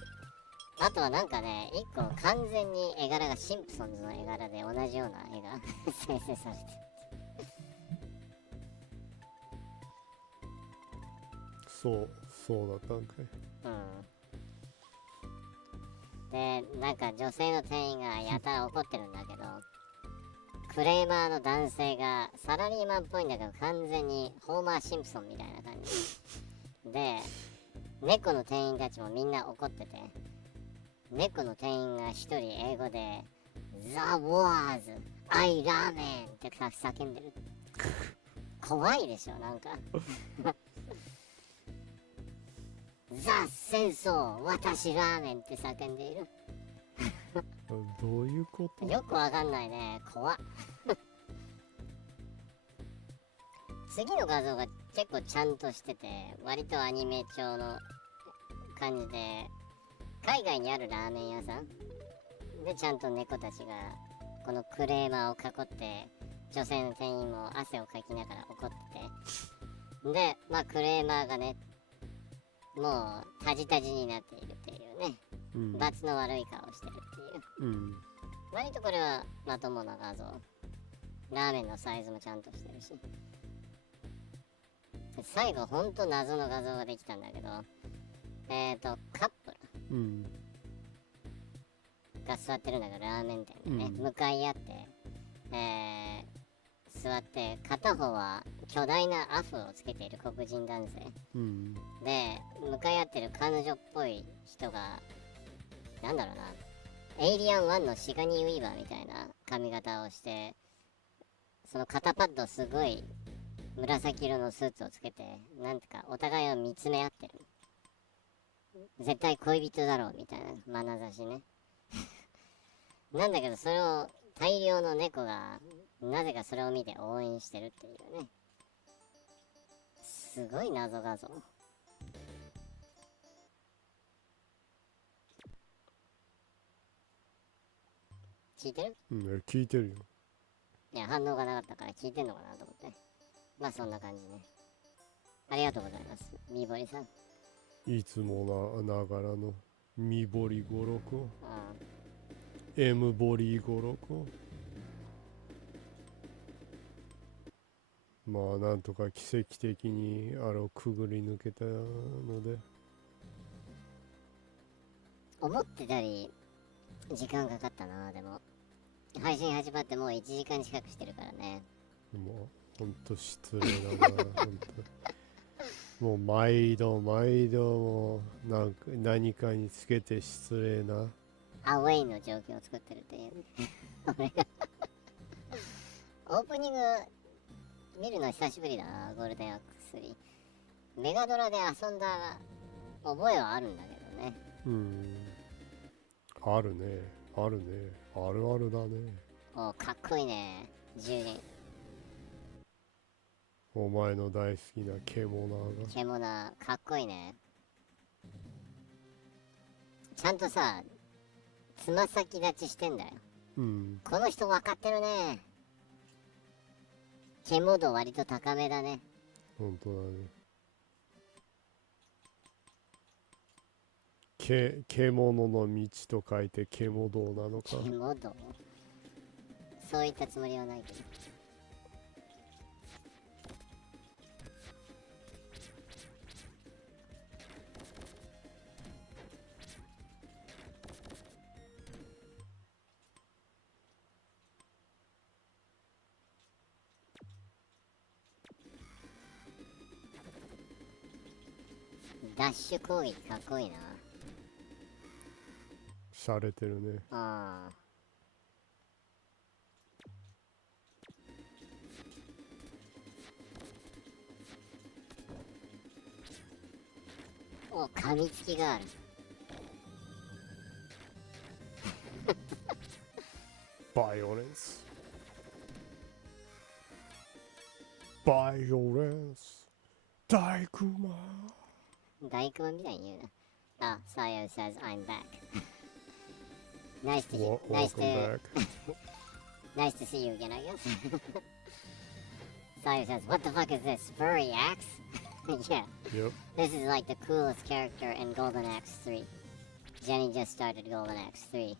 あとはなんかね、一個完全に絵柄がシンプソンズの絵柄で同じような絵が生成されてる。そうだったんかい。でなんか女性の店員がやたら怒ってるんだけど、クレーマーの男性がサラリーマンっぽいんだけど完全にホーマー・シンプソンみたいな感じで、猫の店員たちもみんな怒ってて、猫の店員が一人英語で The Wars I Ramen って叫んでる。怖いでしょ、なんかザ戦争私ラーメンって叫んでいるどういうこと？よくわかんないね、怖っ次の画像が結構ちゃんとしてて、割とアニメ調の感じで、海外にあるラーメン屋さんでちゃんと猫たちがこのクレーマーを囲って、女性の店員も汗をかきながら怒ってて、でまあクレーマーがねもうタジタジになっているっていうね、罰の悪い顔をしてるっていう、割とこれはまともな画像。ラーメンのサイズもちゃんとしてるし、最後ほんと謎の画像ができたんだけど、カップルが座ってるんだけど、ラーメン店でね、向かい合って、座って、片方は巨大なアフをつけている黒人男性、で向かい合ってる彼女っぽい人がなんだろうな、エイリアン1のシガニー・ウィーバーみたいな髪型をして、その肩パッドすごい紫色のスーツをつけて、なんてかお互いを見つめ合ってる。絶対恋人だろうみたいな眼差しねなんだけど、それを大量の猫がなぜかそれを見て応援してるっていうね、すごい謎画像。聞いてる？聞いてるよ。いや、反応がなかったから聞いてんのかなと思って。まあそんな感じね。ありがとうございます、みぼりさん。いつもながらのみぼり語録を、うん、M ボリ語録を、まあなんとか奇跡的にあれをくぐり抜けたので、思ってたより時間かかったな。でも配信始まってもう1時間近くしてるからね。もうほんと失礼だなほんともう毎度もう何かにつけて失礼なアウェイの状況を作ってるっていう俺がオープニング見るの久しぶりだな。ゴールデンアックス3メガドラで遊んだ覚えはあるんだけどね。あるねあるあるだね。おかっこいいね10人。お前の大好きなケモナーが。ケモナーかっこいいね。ちゃんとさつま先立ちしてんだよ。この人分かってるね。ケモ度割と高めだね。ほんとだね。獣の道と書いて獣道なのか。獣道そういったつもりはないけど。ダッシュ攻撃かっこいいな。しゃれてるね。ああ。お、噛みつきがある。バイオレンス。バイオレンス。大クマ。大工みたいに言うな。あ、Sayo says I'm back. nice to nice to see you again, I guess. Sayo says, what the fuck is this? Furry axe? Yeah. Yep. This is like the coolest character in Golden Axe 3. Jenny just started Golden Axe 3.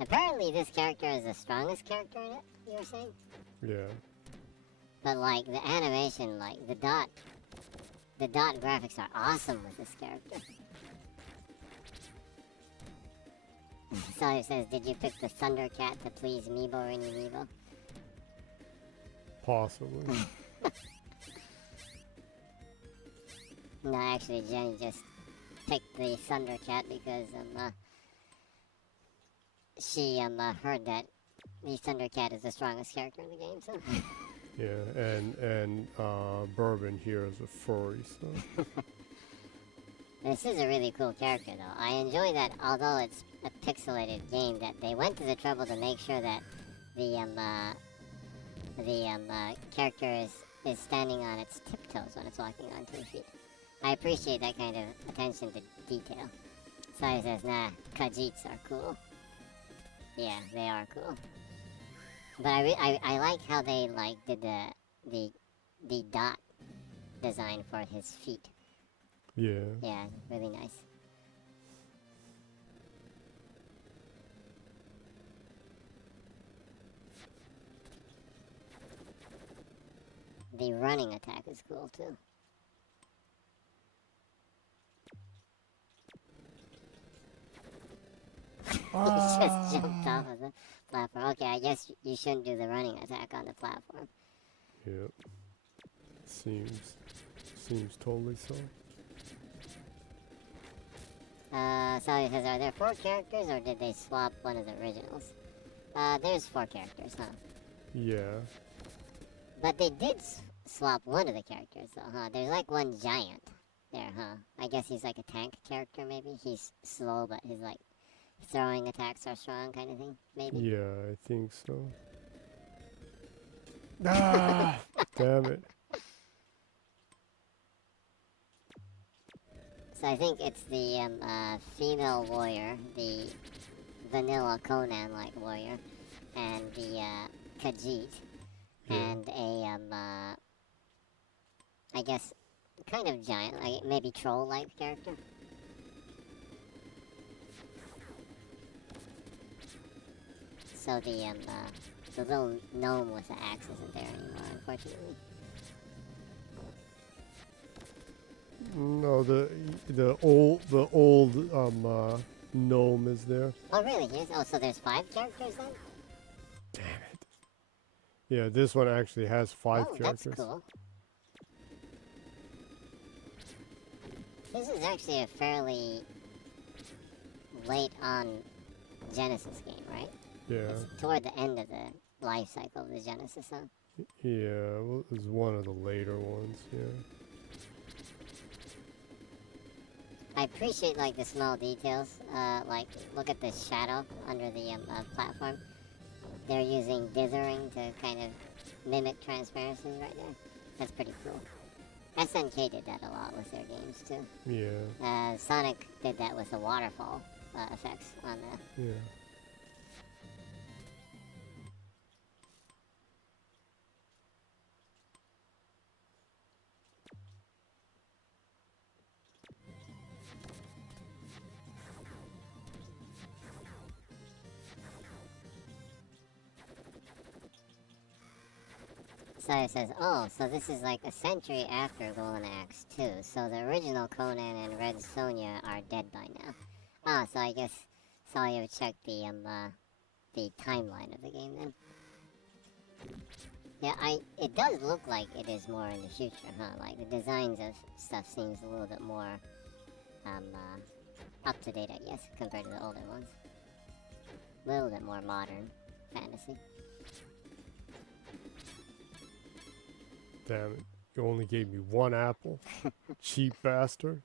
Apparently this character is the strongest character in it, you were saying? Yeah. But like the animation, like the dot graphics are awesome with this character. Sawyer says, did you pick the Thundercat to please MIBORINIMIBO? Possibly. No, actually, Jenny just picked the Thundercat because she heard that the Thundercat is the strongest character in the game, so. Yeah, and Bourbon here is a furry, so. This is a really cool character, though. I enjoy that, although it's a pixelated game, that they went to the trouble to make sure that the character is standing on its tiptoes when it's walking on 2 feet. I appreciate that kind of attention to detail. Sai says, nah, Khajiits are cool. Yeah, they are cool. But I like how they did the dot design for his feet. Yeah. Yeah, really nice. The running attack is cool too. He just jumped off of the platform. Okay, I guess you shouldn't do the running attack on the platform. Yep. Seems totally so. Sally says, are there 4 characters or did they swap one of the originals? There's 4 characters, huh? Yeah. But they did swap one of the characters though, huh? There's like one giant there, huh? I guess he's like a tank character maybe? He's slow but his like throwing attacks are strong kind of thing, maybe? Yeah, I think so. Ah! Damn it. So I think it's the female warrior, the vanilla Conan-like warrior, and the Khajiit, Yeah. and a I guess kind of giant, like maybe troll-like character. So the little gnome with the axe isn't there anymore, unfortunately. No, the old gnome is there. Oh really? Yes. Oh, so there's 5 characters then? Damn it. Yeah, this one actually has 5 characters. That's cool. This is actually a fairly late on Genesis game, right? Yeah. It's toward the end of the life cycle of the Genesis, huh? Yeah, well, it was one of the later ones, yeah. I appreciate like the small details, like look at the shadow under the platform. They're using dithering to kind of mimic transparency right there. That's pretty cool. SNK did that a lot with their games too. Yeah. Sonic did that with the waterfall effects on the... Yeah. So it says, oh, so this is like a century after Golden Axe 2. So the original Conan and Red Sonja are dead by now. Ah, so I guess Sawyer checked the timeline of the game then. Yeah, it does look like it is more in the future, huh? Like the designs of stuff seems a little bit more up to date, I guess, compared to the older ones. A little bit more modern fantasy. Damn it. You only gave me 1 apple. Cheap bastard.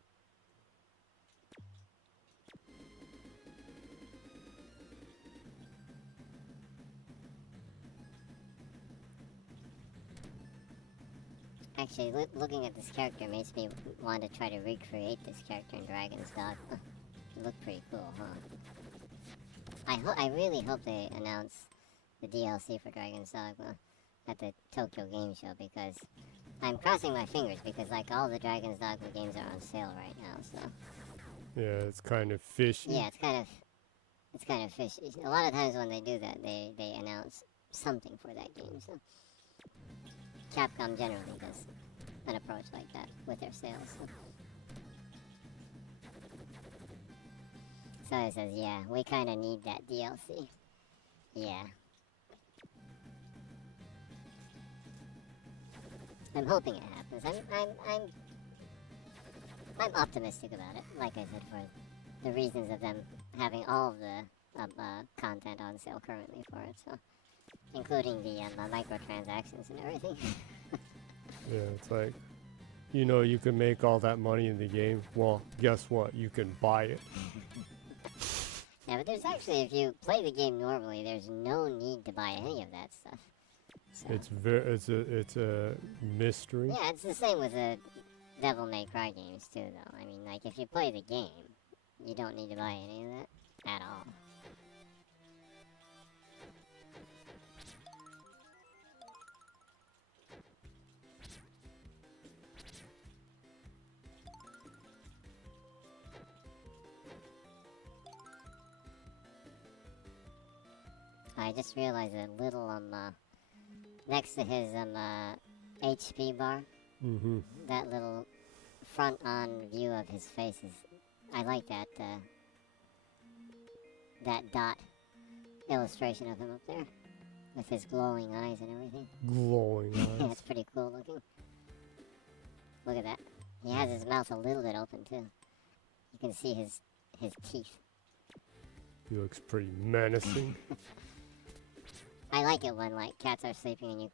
Actually, looking at this character makes me want to try to recreate this character in Dragon's Dogma. It looked pretty cool, huh? I really hope they announce the DLC for Dragon's Dogma at the Tokyo Game Show, because I'm crossing my fingers, because like all the Dragon's Dogma games are on sale right now, so... Yeah, it's kind of fishy. Yeah, it's kind of fishy. A lot of times when they do that, they announce something for that game, so... Capcom generally does an approach like that with their sales, so... So it says, yeah, we kind of need that DLC. Yeah. I'm hoping it happens. I'm optimistic about it. Like I said, for the reasons of them having all of the content on sale currently for it, so including the microtransactions and everything. Yeah, it's like, you know, you can make all that money in the game. Well, guess what? You can buy it. Yeah, but there's actually, if you play the game normally, there's no need to buy any of that stuff. So. It's a mystery. Yeah, it's the same with the Devil May Cry games too, though. I mean, like, if you play the game, you don't need to buy any of that at all. I just realized a little next to his HP bar, that little front-on view of his face is, I like that that dot illustration of him up there with his glowing eyes and everything. Glowing eyes. Yeah, it's pretty cool looking. Look at that. He has his mouth a little bit open too. You can see his teeth. He looks pretty menacing. I like it when like cats are sleeping and you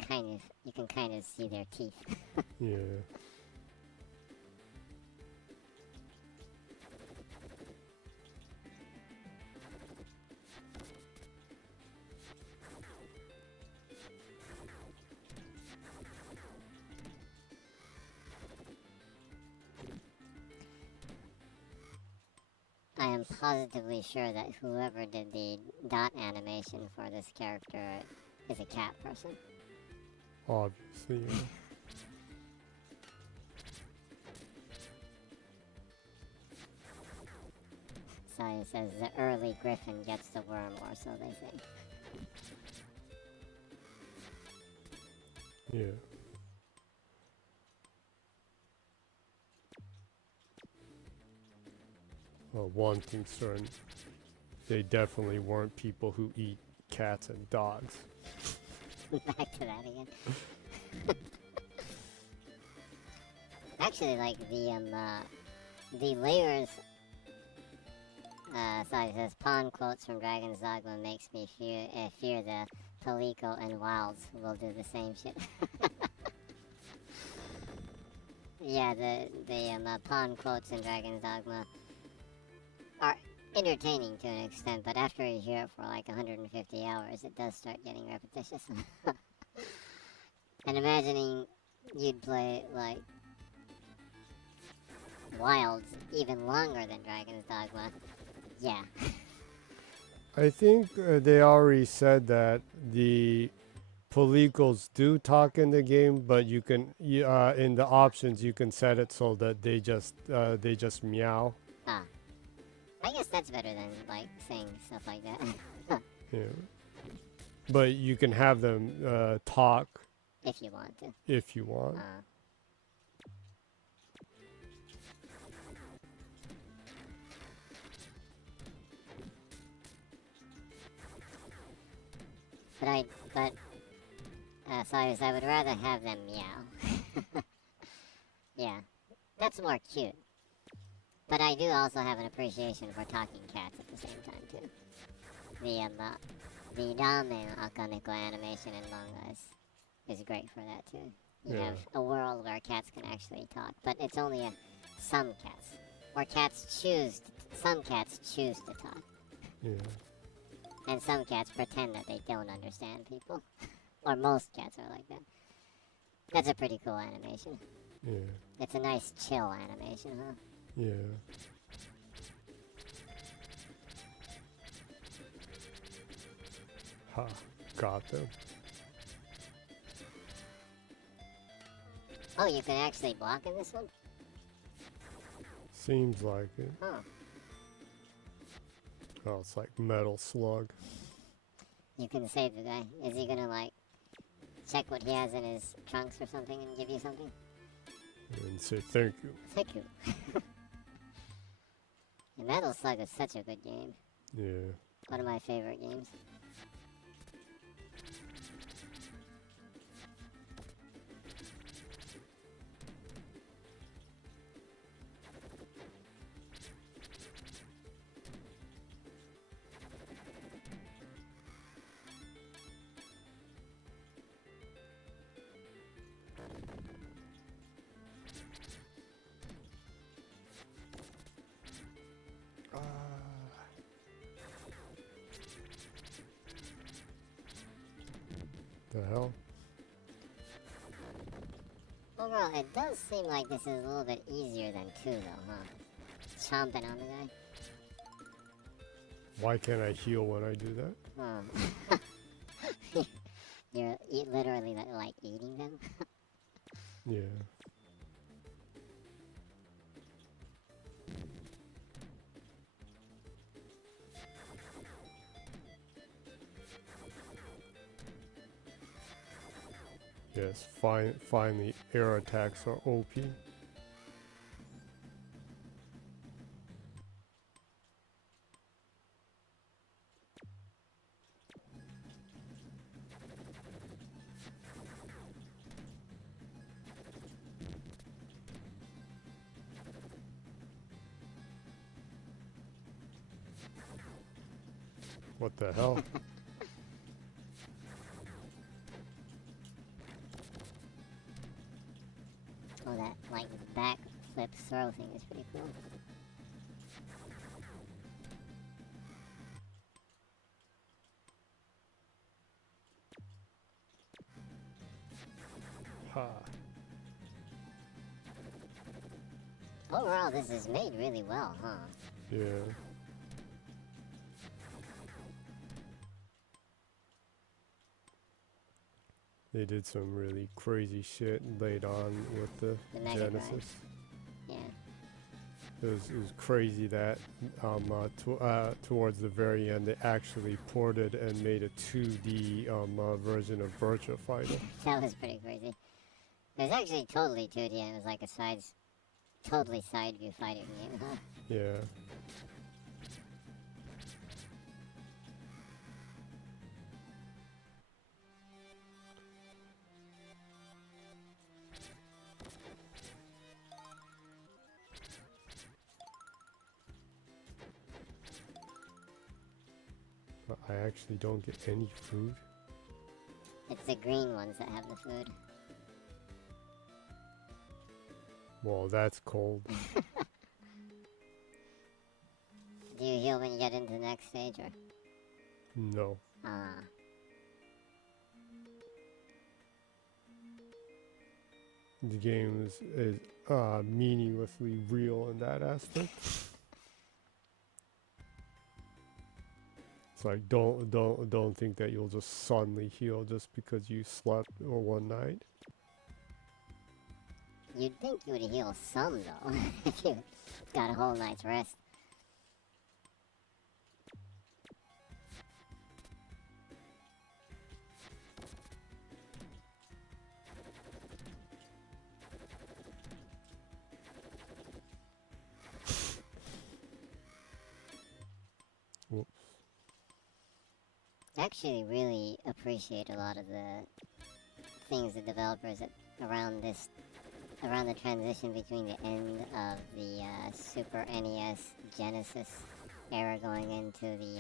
can kind of see their teeth. Yeah. I am positively sure that whoever did the dot animation for this character is a cat person. Obviously, yeah. Saya says the early griffin gets the worm, or so they say. Yeah. One concern, they definitely weren't people who eat cats and dogs. Back to that again. Actually, like the layers. Sorry, it says pawn quotes from Dragon's Dogma makes me fear the Palico and Wilds will do the same shit. Yeah, the pawn quotes in Dragon's Dogma are entertaining to an extent, but after you hear it for like 150 hours, it does start getting repetitious. And imagining you'd play like Wilds even longer than Dragon's Dogma, yeah. I think they already said that the Palicos do talk in the game, but you can in the options you can set it so that they just meow. Ah. I guess that's better than like saying stuff like that. Yeah. But you can have them talk If you want to. if you want. Cyrus, I would rather have them meow. Yeah, that's more cute. But I do also have an appreciation for talking cats at the same time too. The ramen akaneko animation in manga is great for that too. You have a world where cats can actually talk, but it's only some cats. Where some cats choose to talk. Yeah. And some cats pretend that they don't understand people. Or most cats are like that. That's a pretty cool animation. Yeah. It's a nice chill animation, huh? Yeah. Ha, got them. Oh, you can actually block in this one? Seems like it. Huh. Oh, it's like Metal Slug. You can save the guy. Is he gonna like check what he has in his trunks or something and give you something? And say thank you. Thank you. Metal Slug is such a good game. Yeah. One of my favorite games. The hell? Overall, it does seem like this is a little bit easier than 2 though, huh? Chomping on the guy. Why can't I heal when I do that? Oh. You're literally like eating them? Yeah. Yes, finally air attacks are OP. What the hell? Oh, that like back flip throw thing is pretty cool. Ha. Overall, this is made really well, huh? Yeah. They did some really crazy shit late on with the Mega Drive. Genesis. Yeah. it was crazy that towards the very end they actually ported and made a 2D version of Virtua Fighter. That was pretty crazy. It was actually totally 2D, and it was like a totally side view fighting game. Huh? Yeah. But I actually don't get any food. It's the green ones that have the food. Well, that's cold. Do you heal when you get into the next stage, or? No. Ah. The game is meaninglessly real in that aspect. It's like don't think that you'll just suddenly heal just because you slept or one night. You'd think you would heal some though, if you got a whole night's rest. Whoops. I actually really appreciate a lot of the things the developers around the transition between the end of the Super NES Genesis era going into the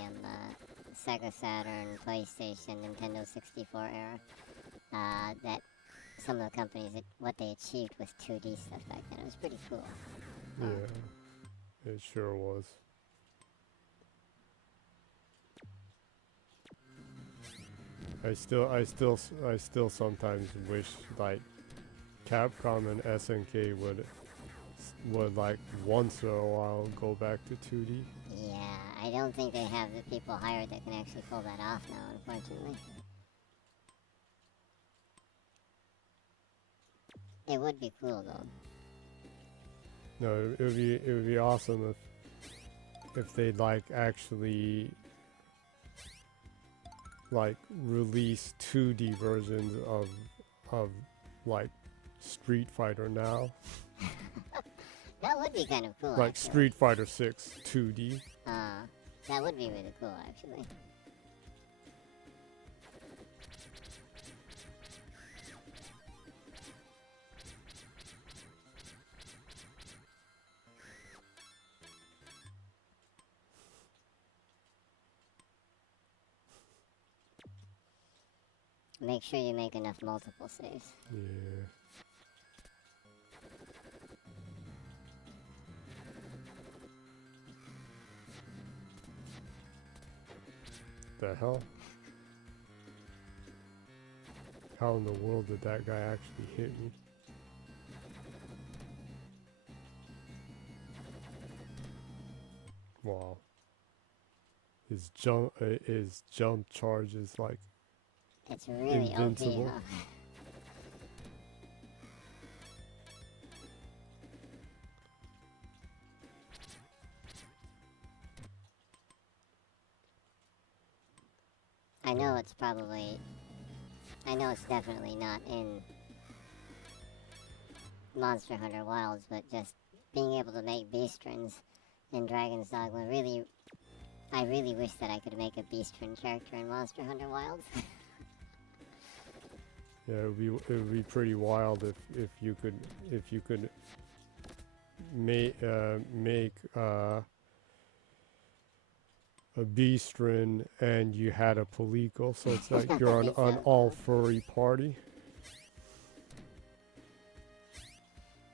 Sega Saturn, PlayStation, Nintendo 64 era, that some of the companies, what they achieved was 2D stuff back then. It was pretty cool. Yeah, it sure was. I still sometimes wish like Capcom and SNK would like once in a while go back to 2D. Yeah, I don't think they have the people hired that can actually pull that off now, unfortunately. It would be cool though. No, it would be awesome if they'd like actually like release 2D versions of like Street Fighter now. That would be kind of cool. Like actually. Street Fighter 6 2D. That would be really cool actually. Make sure you make enough multiple saves. Yeah. The hell? How in the world did that guy actually hit me? Wow. His jump charge is like It's really invincible. OP, huh? I know it's definitely not in Monster Hunter Wilds, but just being able to make Beastrons in Dragon's Dogma I really wish that I could make a Beastron character in Monster Hunter Wilds. Yeah, it would be pretty wild if you could make a Beastron and you had a Palico, so it's like you're on an all furry party.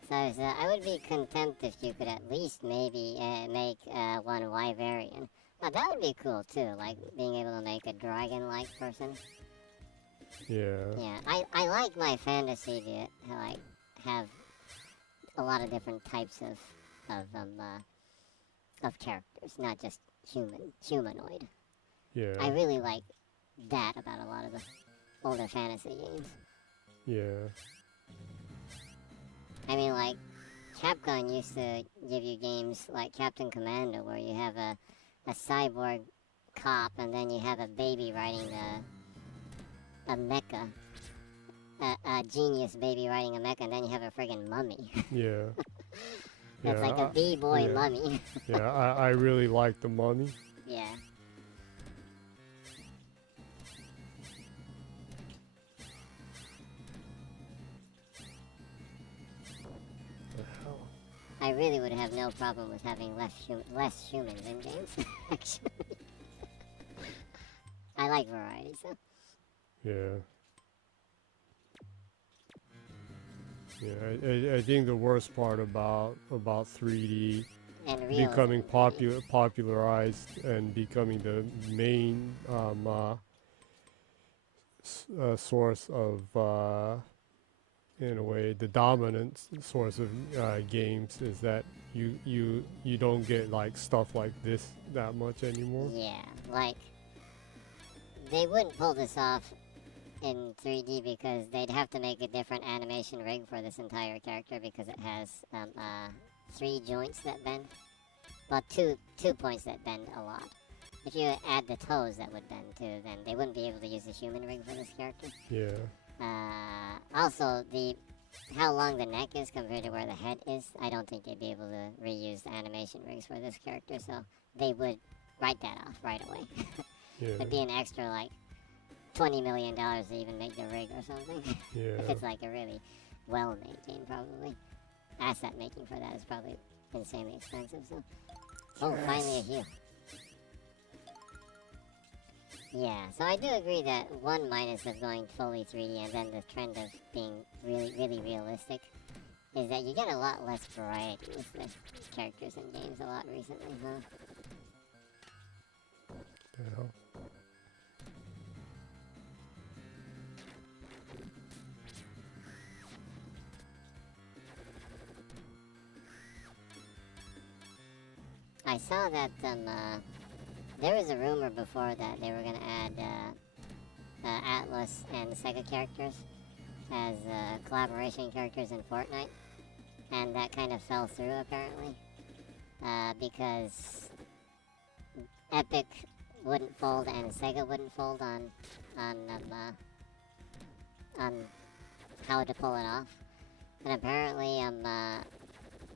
So I would be content if you could at least maybe make one Wyverian. But that would be cool too, like being able to make a dragon-like person. Yeah. Yeah, I like my fantasy to like have a lot of different types of characters, not just humanoid. Yeah. I really like that about a lot of the older fantasy games. Yeah. I mean, like, Capcom used to give you games like Captain Commando, where you have a cyborg cop, and then you have a baby riding a mecha, a genius baby riding a mecha, and then you have a friggin' mummy. Yeah. That's like a B-boy mummy. Yeah, I really like the mummy. Yeah. I really would have no problem with having less humans in games, actually. I like variety, so. Yeah. Yeah, I think the worst part about 3D And becoming popularized and becoming the main source of, in a way, the dominant source of games is that you don't get like stuff like this that much anymore. Yeah, like they wouldn't pull this off in 3D because they'd have to make a different animation rig for this entire character because it has 3 joints that bend. Well, two points that bend a lot. If you add the toes that would bend too, then they wouldn't be able to use the human rig for this character. Yeah. Also, how long the neck is compared to where the head is, I don't think they'd be able to reuse the animation rigs for this character, so they would write that off right away. Yeah. It'd be an extra, like, $20 million to even make the rig or something. Yeah. If it's, like, a really well-made game, probably. Asset making for that is probably insanely expensive, so. Oh, finally a heal. Yeah, so I do agree that one minus of going fully 3D and then the trend of being really, really realistic is that you get a lot less variety with the characters in games a lot recently, huh? Yeah. I saw that there was a rumor before that they were going to add Atlas and Sega characters as collaboration characters in Fortnite, and that kind of fell through apparently because Epic wouldn't fold and Sega wouldn't fold on how to pull it off, and apparently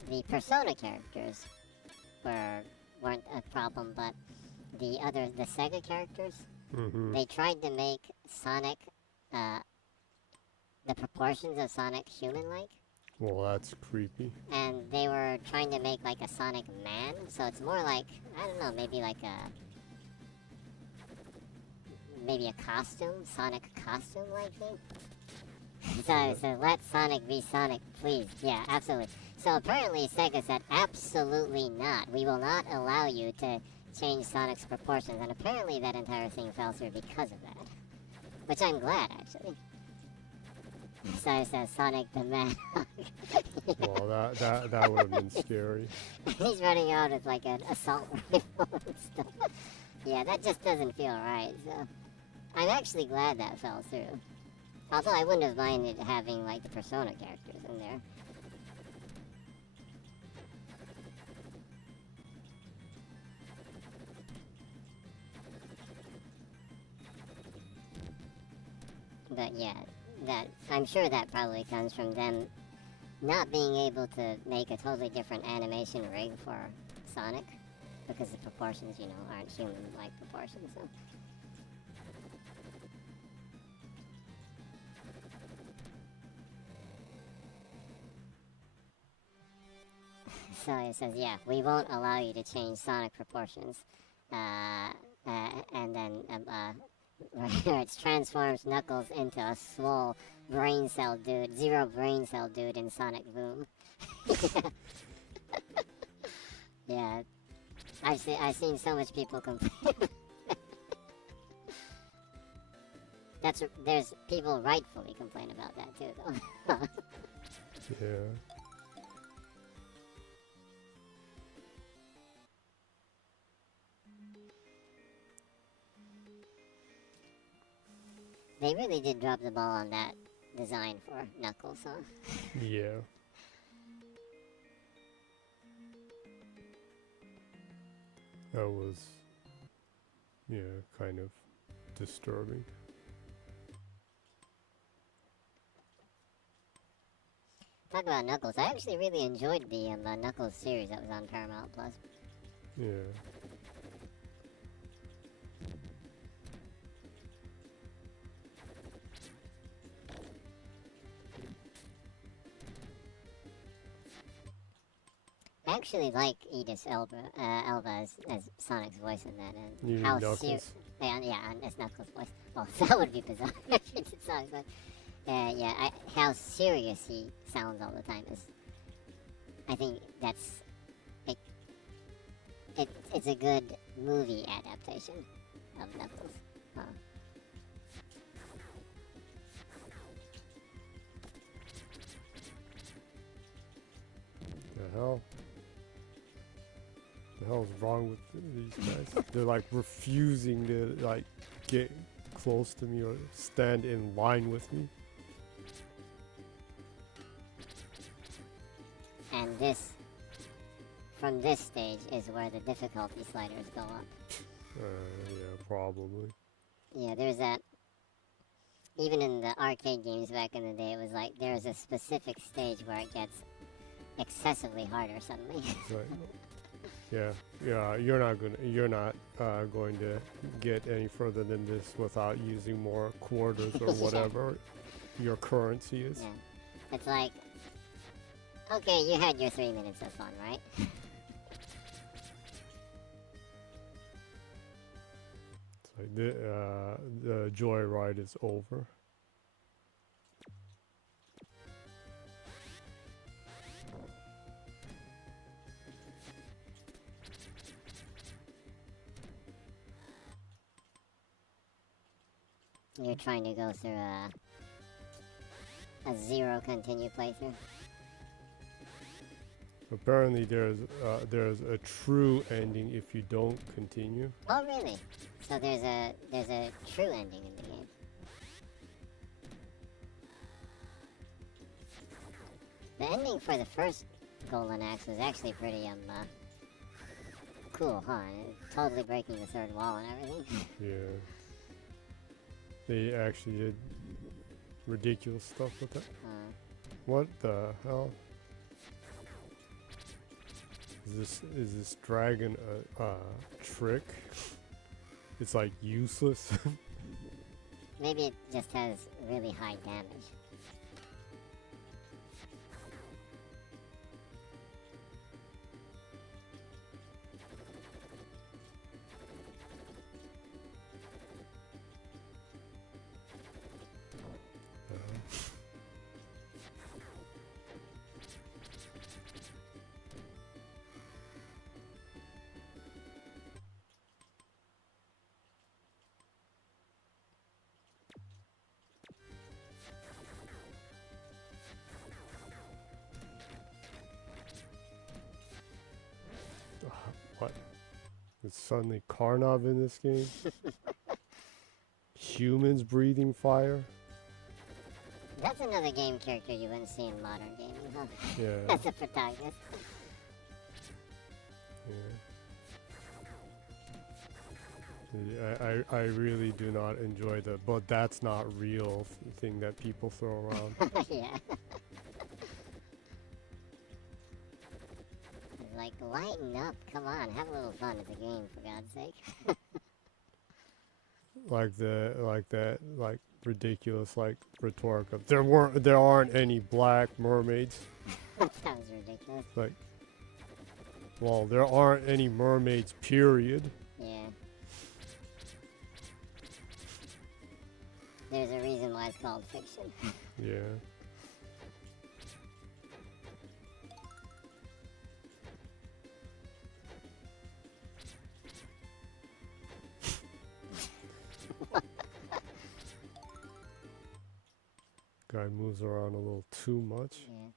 the Persona characters weren't a problem, but the Sega characters, they tried to make Sonic, the proportions of Sonic human-like. Well, that's creepy. And they were trying to make like a Sonic man, so it's more like, I don't know, maybe like maybe a costume, Sonic costume-like thing. So let Sonic be Sonic, please. Yeah, absolutely. So apparently Sega said, absolutely not. We will not allow you to change Sonic's proportions. And apparently that entire thing fell through because of that. Which I'm glad, actually. So it says Sonic the Man. Well, that would have been scary. He's running out with like an assault rifle and stuff. Yeah, that just doesn't feel right. So I'm actually glad that fell through. Although I wouldn't have minded having like the Persona characters in there. But yeah, I'm sure that probably comes from them not being able to make a totally different animation rig for Sonic because the proportions, aren't human-like proportions. So it says, yeah, we won't allow you to change Sonic proportions. And then it transforms Knuckles into a swole brain cell dude, zero brain cell dude in Sonic Boom. Yeah, I've seen so much people complain. There's people rightfully complain about that too, though. Yeah. They really did drop the ball on that design for Knuckles, huh? Yeah. That was, yeah, kind of disturbing. Talk about Knuckles. I actually really enjoyed the Knuckles series that was on Paramount Plus. Yeah. I actually like Idris Elba as Sonic's voice in that, and You how mean Knuckles? yeah, as Knuckles' voice. Well, that would be bizarre if she did Sonic's voice. How serious he sounds all the time is. I think that's it's a good movie adaptation of Knuckles. The hell? The hell is wrong with these guys? They're like refusing to like get close to me or stand in line with me. And from this stage is where the difficulty sliders go up. Yeah, probably. Yeah, there's that. Even in the arcade games back in the day, it was like there's a specific stage where it gets excessively harder suddenly. Right. Yeah. You're not going to get any further than this without using more quarters or whatever your currency is. Yeah. It's like, okay, you had your 3 minutes of fun, right? It's like the joyride is over. You're trying to go through a zero continue playthrough. Apparently, there's a true ending if you don't continue. Oh, really? So there's a true ending in the game. The ending for the first Golden Axe was actually pretty cool, huh? Totally breaking the third wall and everything. Yeah. They actually did ridiculous stuff with it. What the hell? Is this dragon a trick? It's like useless. Maybe it just has really high damage. What? It's suddenly Karnov in this game? Humans breathing fire? That's another game character you wouldn't see in modern gaming, huh? Yeah. As a protagonist. Yeah. I really do not enjoy the but that's not real thing that people throw around. Yeah. Like, lighten up, come on, have a little fun at the game, for God's sake. like ridiculous rhetoric of there aren't any black mermaids. That was ridiculous. Like, well, there aren't any mermaids, period. Yeah. There's a reason why it's called fiction. Yeah. Guy moves around a little too much. Yeah.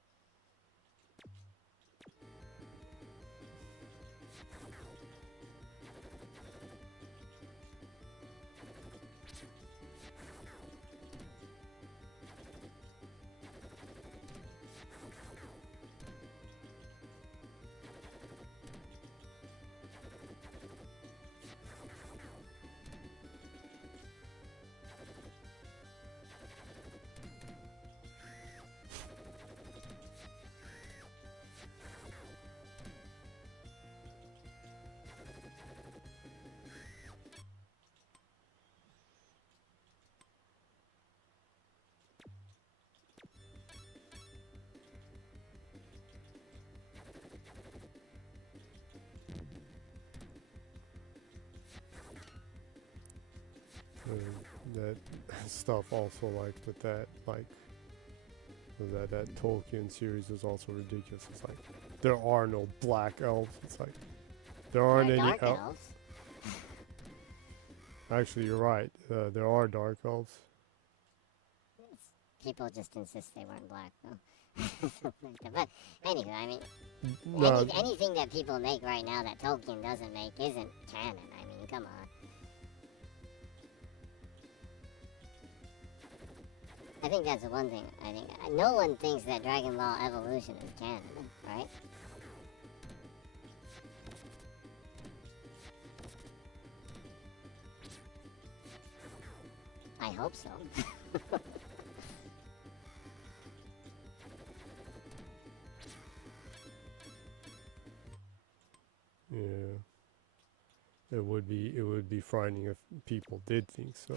that stuff also like with that that Tolkien series is also ridiculous. It's like there are no black elves. It's like there aren't any elves. Actually, you're right. There are dark elves. People just insist they weren't black, though. But anyway, I mean, anything that people make right now that Tolkien doesn't make isn't canon. I mean, come on. I think that's the one thing. I think no one thinks that Dragon Ball Evolution is canon, right? I hope so. Yeah. It would be frightening if people did think so.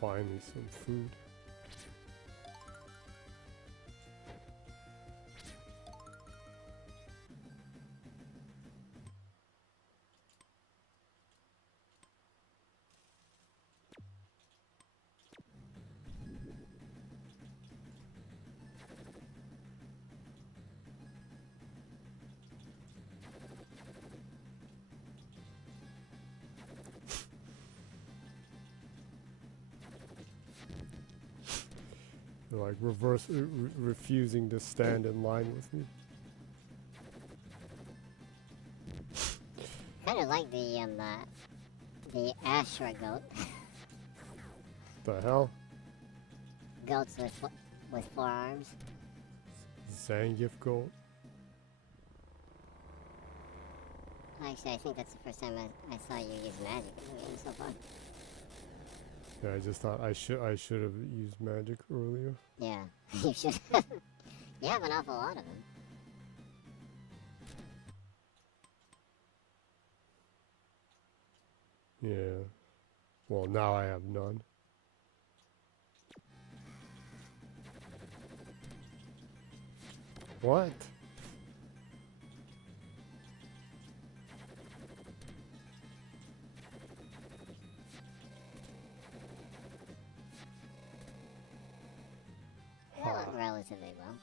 Finally some food. Like refusing to stand in line with me. Kind of like the Ashra goat. The hell? Goats with 4 arms. Zangief goat. Actually, I think that's the first time I saw you use magic in the game so far. Yeah, I just thought I should have used magic earlier. Yeah, you should. You have an awful lot of them. Yeah. Well, now I have none. What? That went relatively well.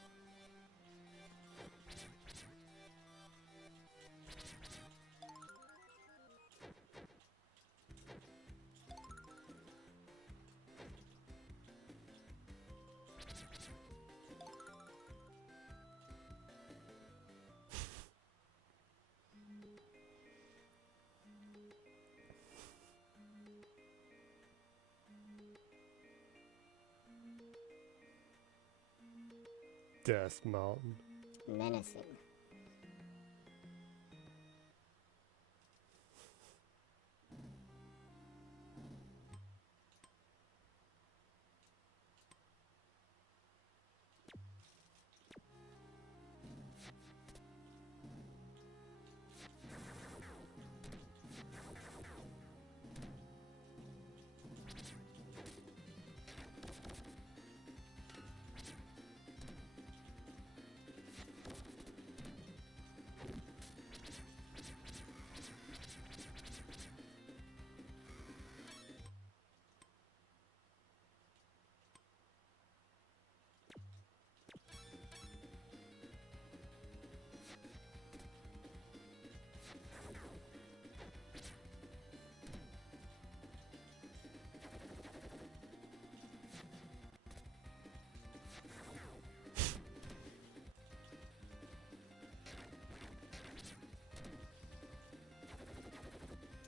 Death Mountain. Menacing.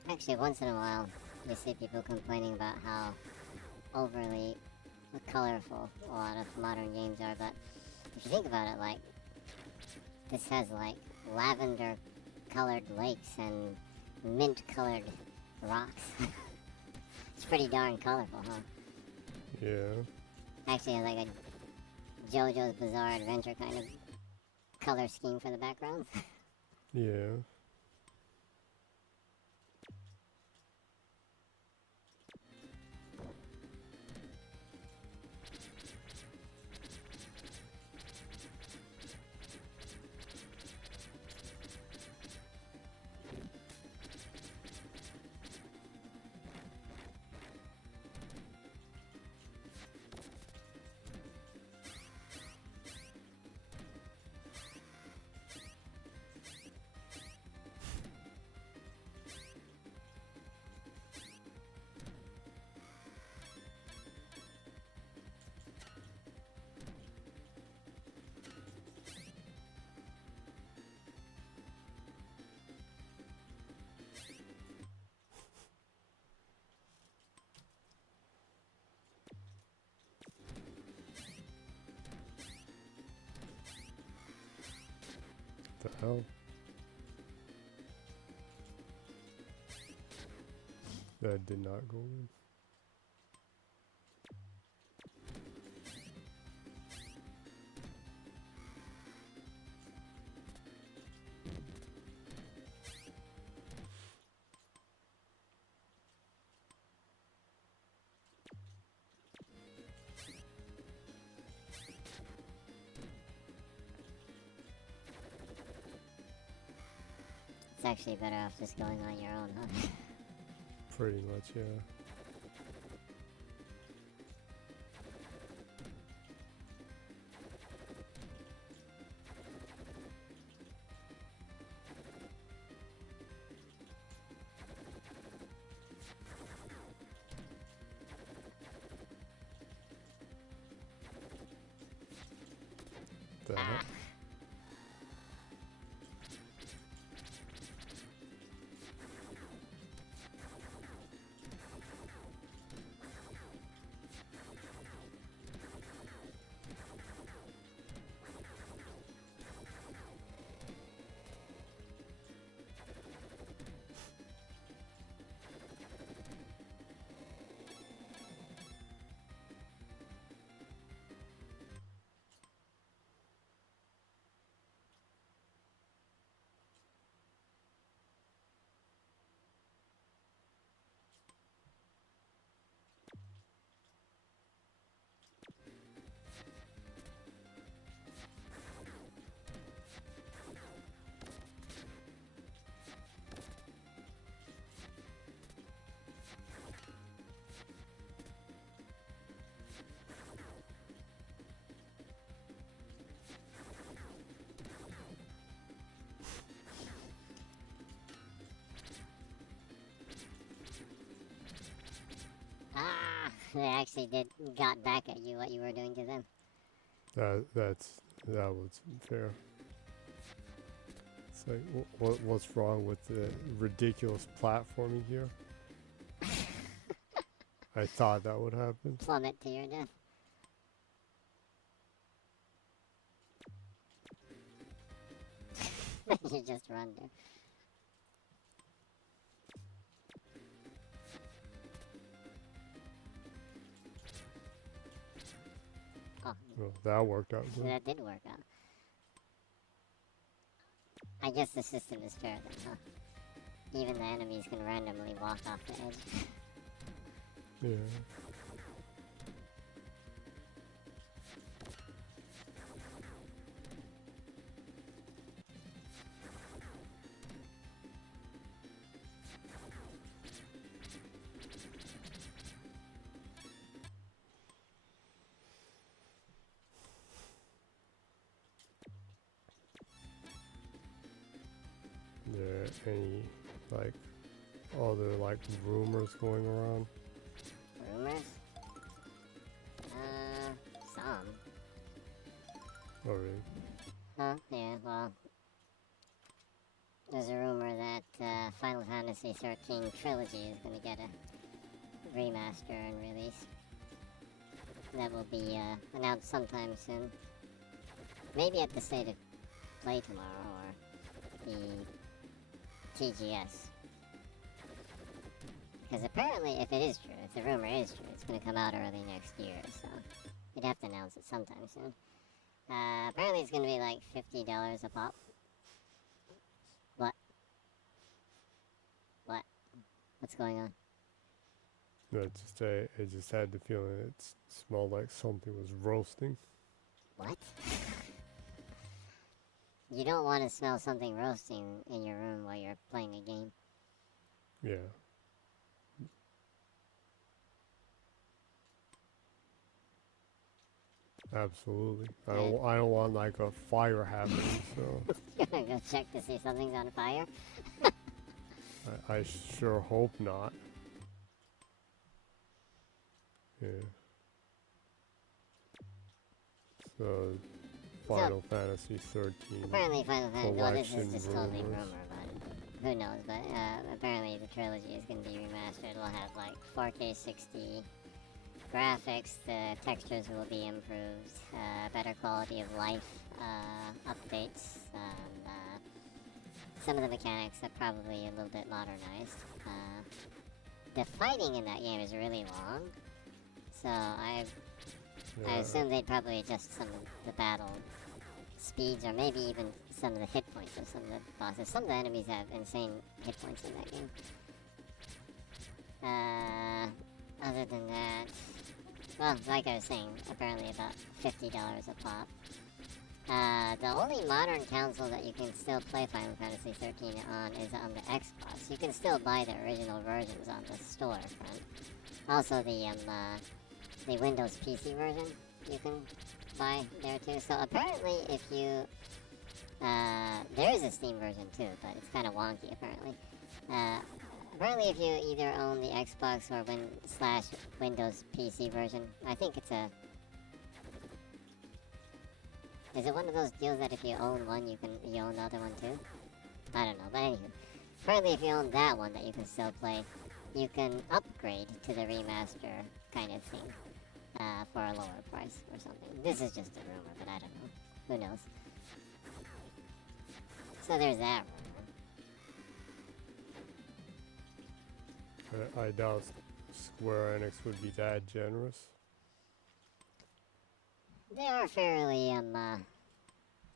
Actually, once in a while, you see people complaining about how overly colorful a lot of modern games are, but if you think about it, like, this has, like, lavender-colored lakes and mint-colored rocks. It's pretty darn colorful, huh? Yeah. Actually, has, like, a JoJo's Bizarre Adventure kind of color scheme for the background. Yeah. hell? That did not go in. It's actually better off just going on your own, huh? Pretty much, yeah. The heck? They actually got back at you what you were doing to them. That was fair. It's like, what's wrong with the ridiculous platforming here? I thought that would happen. Plummet to your death. You just run there. Oh, Well, that worked out good. that did work out. I guess the system is fair then, huh? Even the enemies can randomly walk off the edge. Yeah. There any like other like rumors going around? Rumors? Some. Oh really? Huh? Yeah, well. There's a rumor that Final Fantasy 13 Trilogy is going to get a remaster and release. That will be announced sometime soon. Maybe at the State of Play tomorrow or the TGS. Because apparently, if it is true, if the rumor is true, it's going to come out early next year, so you'd have to announce it sometime soon. Apparently it's going to be like $50 a pop. What? What? What's going on? No, I just had the feeling it smelled like something was roasting. What? You don't want to smell something roasting in your room while you're playing a game. Yeah. Absolutely. I don't want like a fire happening, so You're gonna go check to see if something's on fire? I sure hope not. Yeah. So Final Fantasy 13. Apparently Final Fantasy, well, this is collection just totally rumors. rumor about it. Who knows, but apparently the trilogy is going to be remastered. It'll have like 4K 60 graphics, the textures will be improved, better quality of life updates, some of the mechanics are probably a little bit modernized. The fighting in that game is really long, so I assume they'd probably adjust some of the battle speeds, or maybe even some of the hit points of some of the bosses. Some of the enemies have insane hit points in that game. Other than that, well, like I was saying, apparently about $50 a pop. The only modern console that you can still play Final Fantasy 13 on is on the Xbox. You can still buy the original versions on the storefront. Also, the Windows PC version you can buy there too. So apparently, if you there is a Steam version too, but it's kind of wonky apparently. Apparently, if you either own the Xbox or Windows PC version, I think it's a. Is it one of those deals that if you own one, you own the other one too? I don't know, but anywho, apparently, if you own that one that you can still play, you can upgrade to the remaster kind of thing for a lower price or something. This is just a rumor, but I don't know. Who knows? So there's that rumor. I doubt Square Enix would be that generous. They are fairly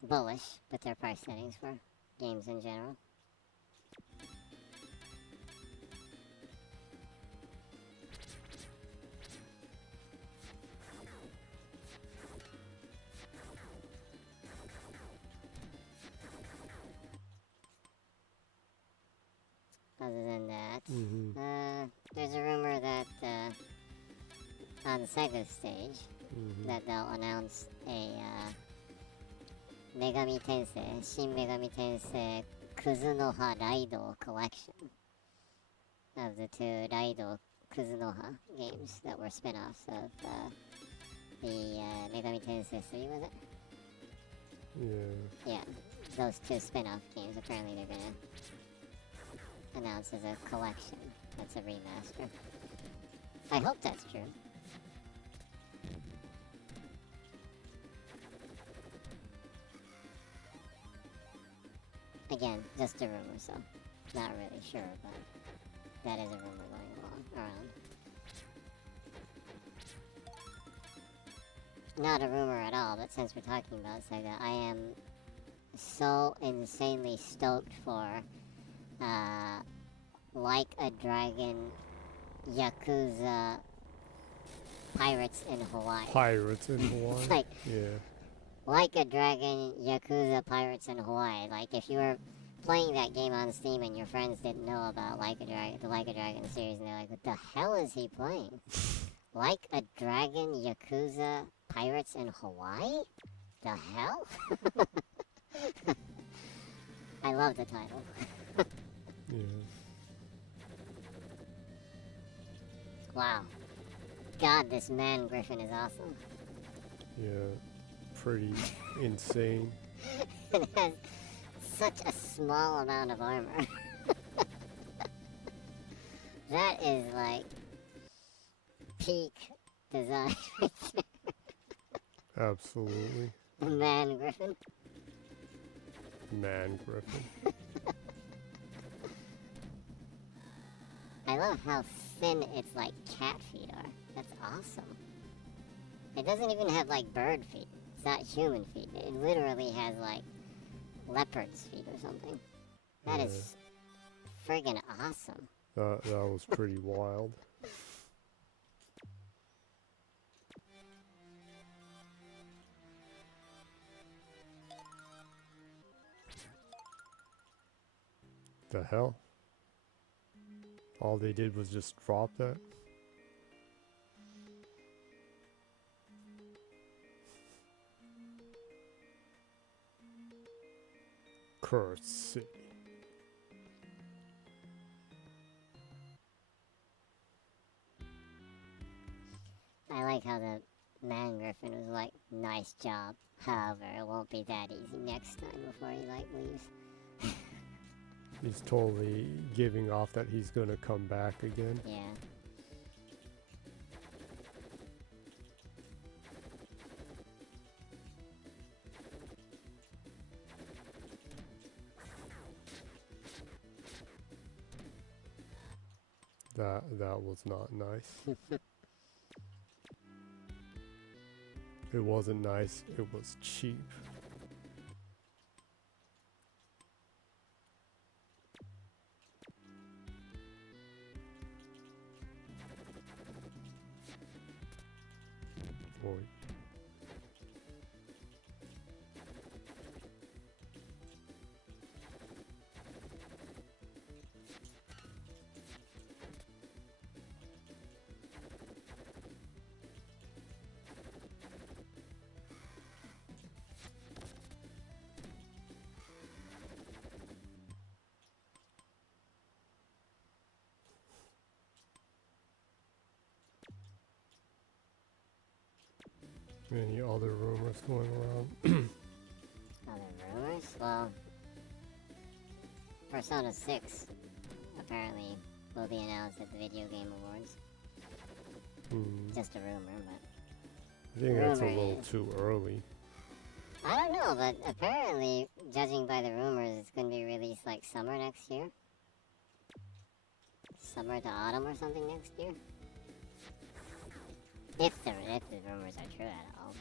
bullish with their price settings for games in general. Other than that, there's a rumor that on the Sega stage, that they'll announce a Megami Tensei, Shin Megami Tensei Kuzunoha Raido collection of the two Raido Kuzunoha games that were spin-offs of the Megami Tensei 3, was it? Yeah. Yeah, those two spin-off games, apparently they're gonna announce as a collection. That's a remaster. I hope that's true. Again, just a rumor, so not really sure, but that is a rumor going around. Not a rumor at all, but since we're talking about Sega, I am so insanely stoked for Like a Dragon Yakuza Pirates in Hawaii. Pirates in Hawaii? Like, yeah. Like a Dragon Yakuza Pirates in Hawaii. Like, if you were playing that game on Steam and your friends didn't know about the Like a Dragon series, and they're like, what the hell is he playing? Like a Dragon Yakuza Pirates in Hawaii? The hell? I love the title. Yeah. Wow. God, this man Griffin is awesome. Yeah. Pretty insane. It has such a small amount of armor. That is like peak design right there. Absolutely. Man Griffin. Man Griffin. I love how thin its like cat feet are. That's awesome. It doesn't even have like bird feet. It's not human feet. It literally has like leopard's feet or something. That is friggin' awesome. That was pretty wild. The hell? All they did was just drop that? Cursed City. I like how the man Griffin was like, nice job. However, it won't be that easy next time before he like leaves. He's totally giving off that he's gonna come back again. Yeah. That was not nice. It wasn't nice, it was cheap. Boy. Any other rumors going around? Other rumors? Well, Persona 6 apparently will be announced at the Video Game Awards. Just a rumor, but I think that's a rumor little is- too early. I don't know, but apparently, judging by the rumors, it's going to be released like summer next year. Summer to autumn or something next year. If the rumors are true at all.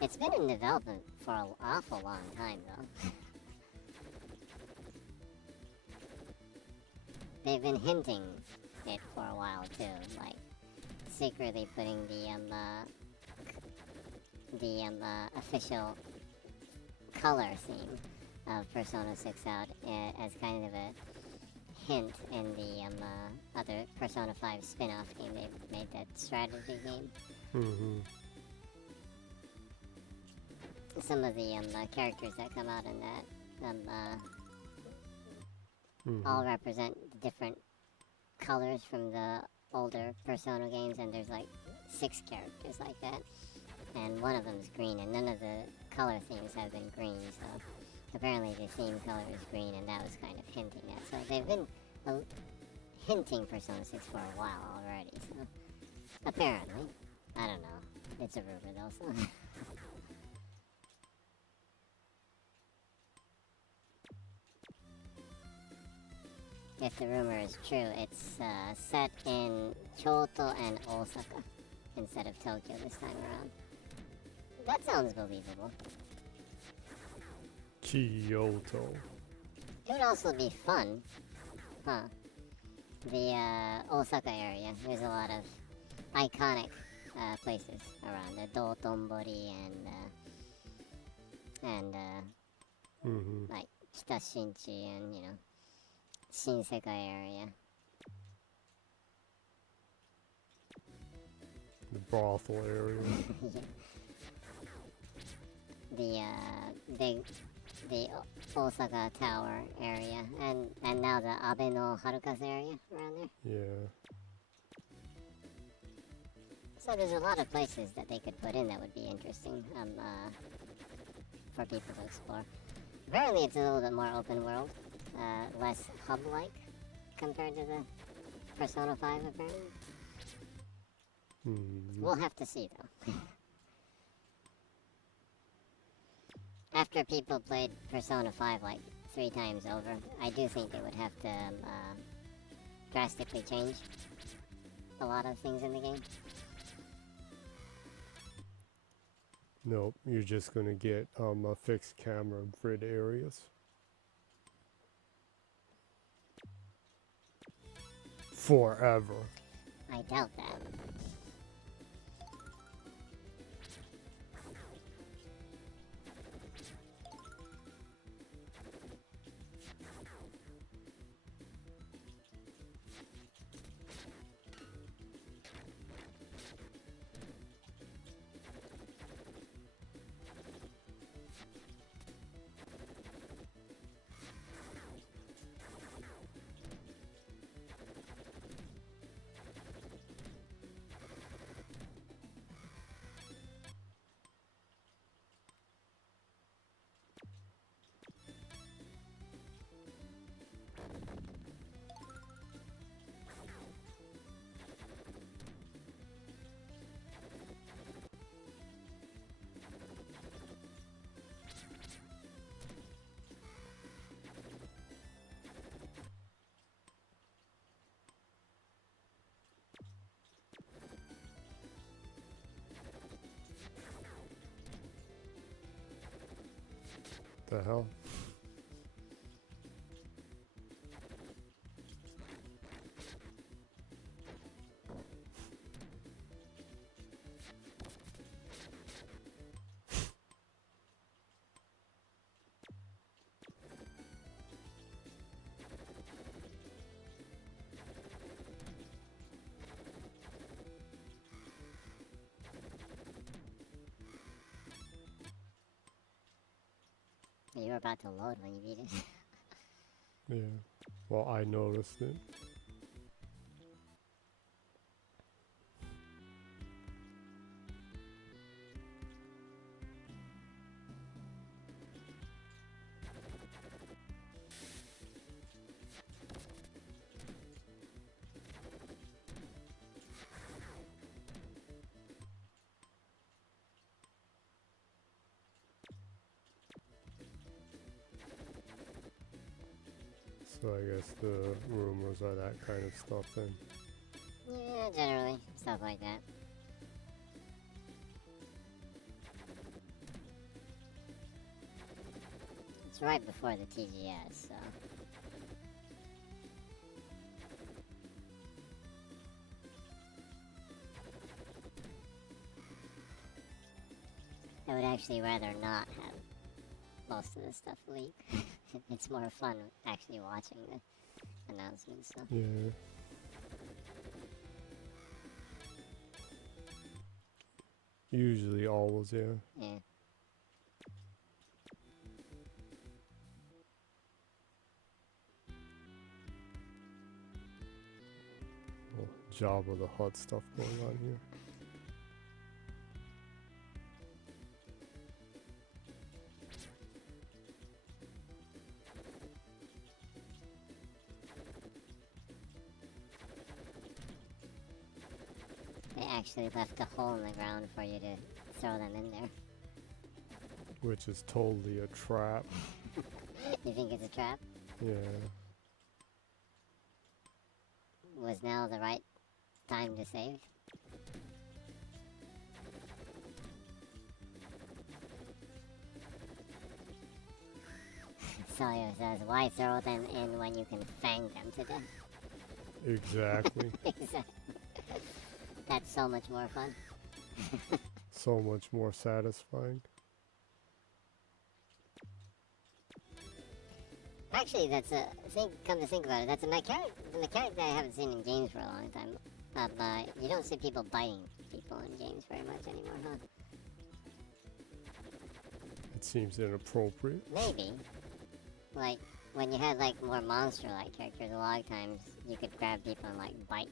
It's been in development for an awful long time, though. They've been hinting it for a while, too, like secretly putting the official color theme of Persona 6 out as kind of a hint in the other Persona 5 spin-off game they made, that strategy game. Some of the characters that come out in that all represent different colors from the older Persona games, and there's like 6 characters like that, and one of them is green, and none of the color themes have been green, so apparently the theme color is green, and that was kind of hinting at. So they've been hinting Persona 6 for a while already, so apparently. I don't know. It's a rumor though, so. If the rumor is true, it's set in Kyoto and Osaka instead of Tokyo this time around. That sounds believable. Kyoto. It would also be fun. Huh. The Osaka area, there's a lot of iconic places around there. Dotonbori and like Kitashinchi and, you know, Shinsekai area. The brothel area. The Osaka Tower area, and now the Abe no Harukazu area around there. Yeah. So there's a lot of places that they could put in that would be interesting for people to explore. Apparently it's a little bit more open world, less hub-like compared to the Persona 5 apparently. We'll have to see though. After people played Persona 5 like 3 times over, I do think they would have to drastically change a lot of things in the game. Nope, you're just gonna get a fixed camera grid areas. Forever. I doubt that. The hell? You were about to load when you beat it. Yeah. Well, I noticed it. So I guess the rumors are that kind of stuff then. Yeah, generally. Stuff like that. It's right before the TGS, so... I would actually rather not have most of the stuff leak. It's more fun actually watching the announcements, so... Yeah. Usually always, yeah. Yeah. Well, Jabba the Hutt stuff going on here. They actually left a hole in the ground for you to throw them in there. Which is totally a trap. You think it's a trap? Yeah. Was now the right time to save? Sawyer says, why throw them in when you can fang them to death? Exactly. Exactly. That's so much more fun. So much more satisfying. Actually, that's a come to think about it, that's a mechanic that I haven't seen in games for a long time. But you don't see people biting people in games very much anymore, huh? It seems inappropriate. Maybe. Like, when you had, like, more monster-like characters, a lot of times you could grab people and, like, bite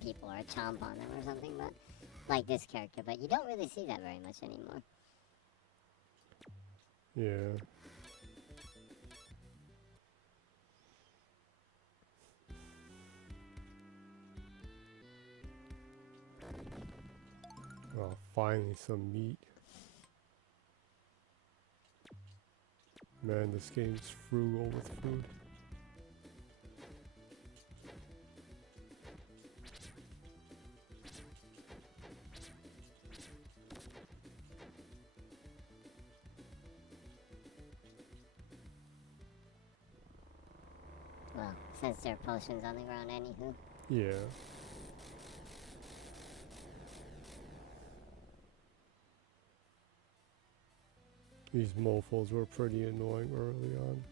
people or chomp on them or something, but like this character, but you don't really see that very much anymore. Yeah. Oh, finally some meat. Man, this game's frugal with food. Well, since there are potions on the ground anywho. Yeah. These mofos were pretty annoying early on.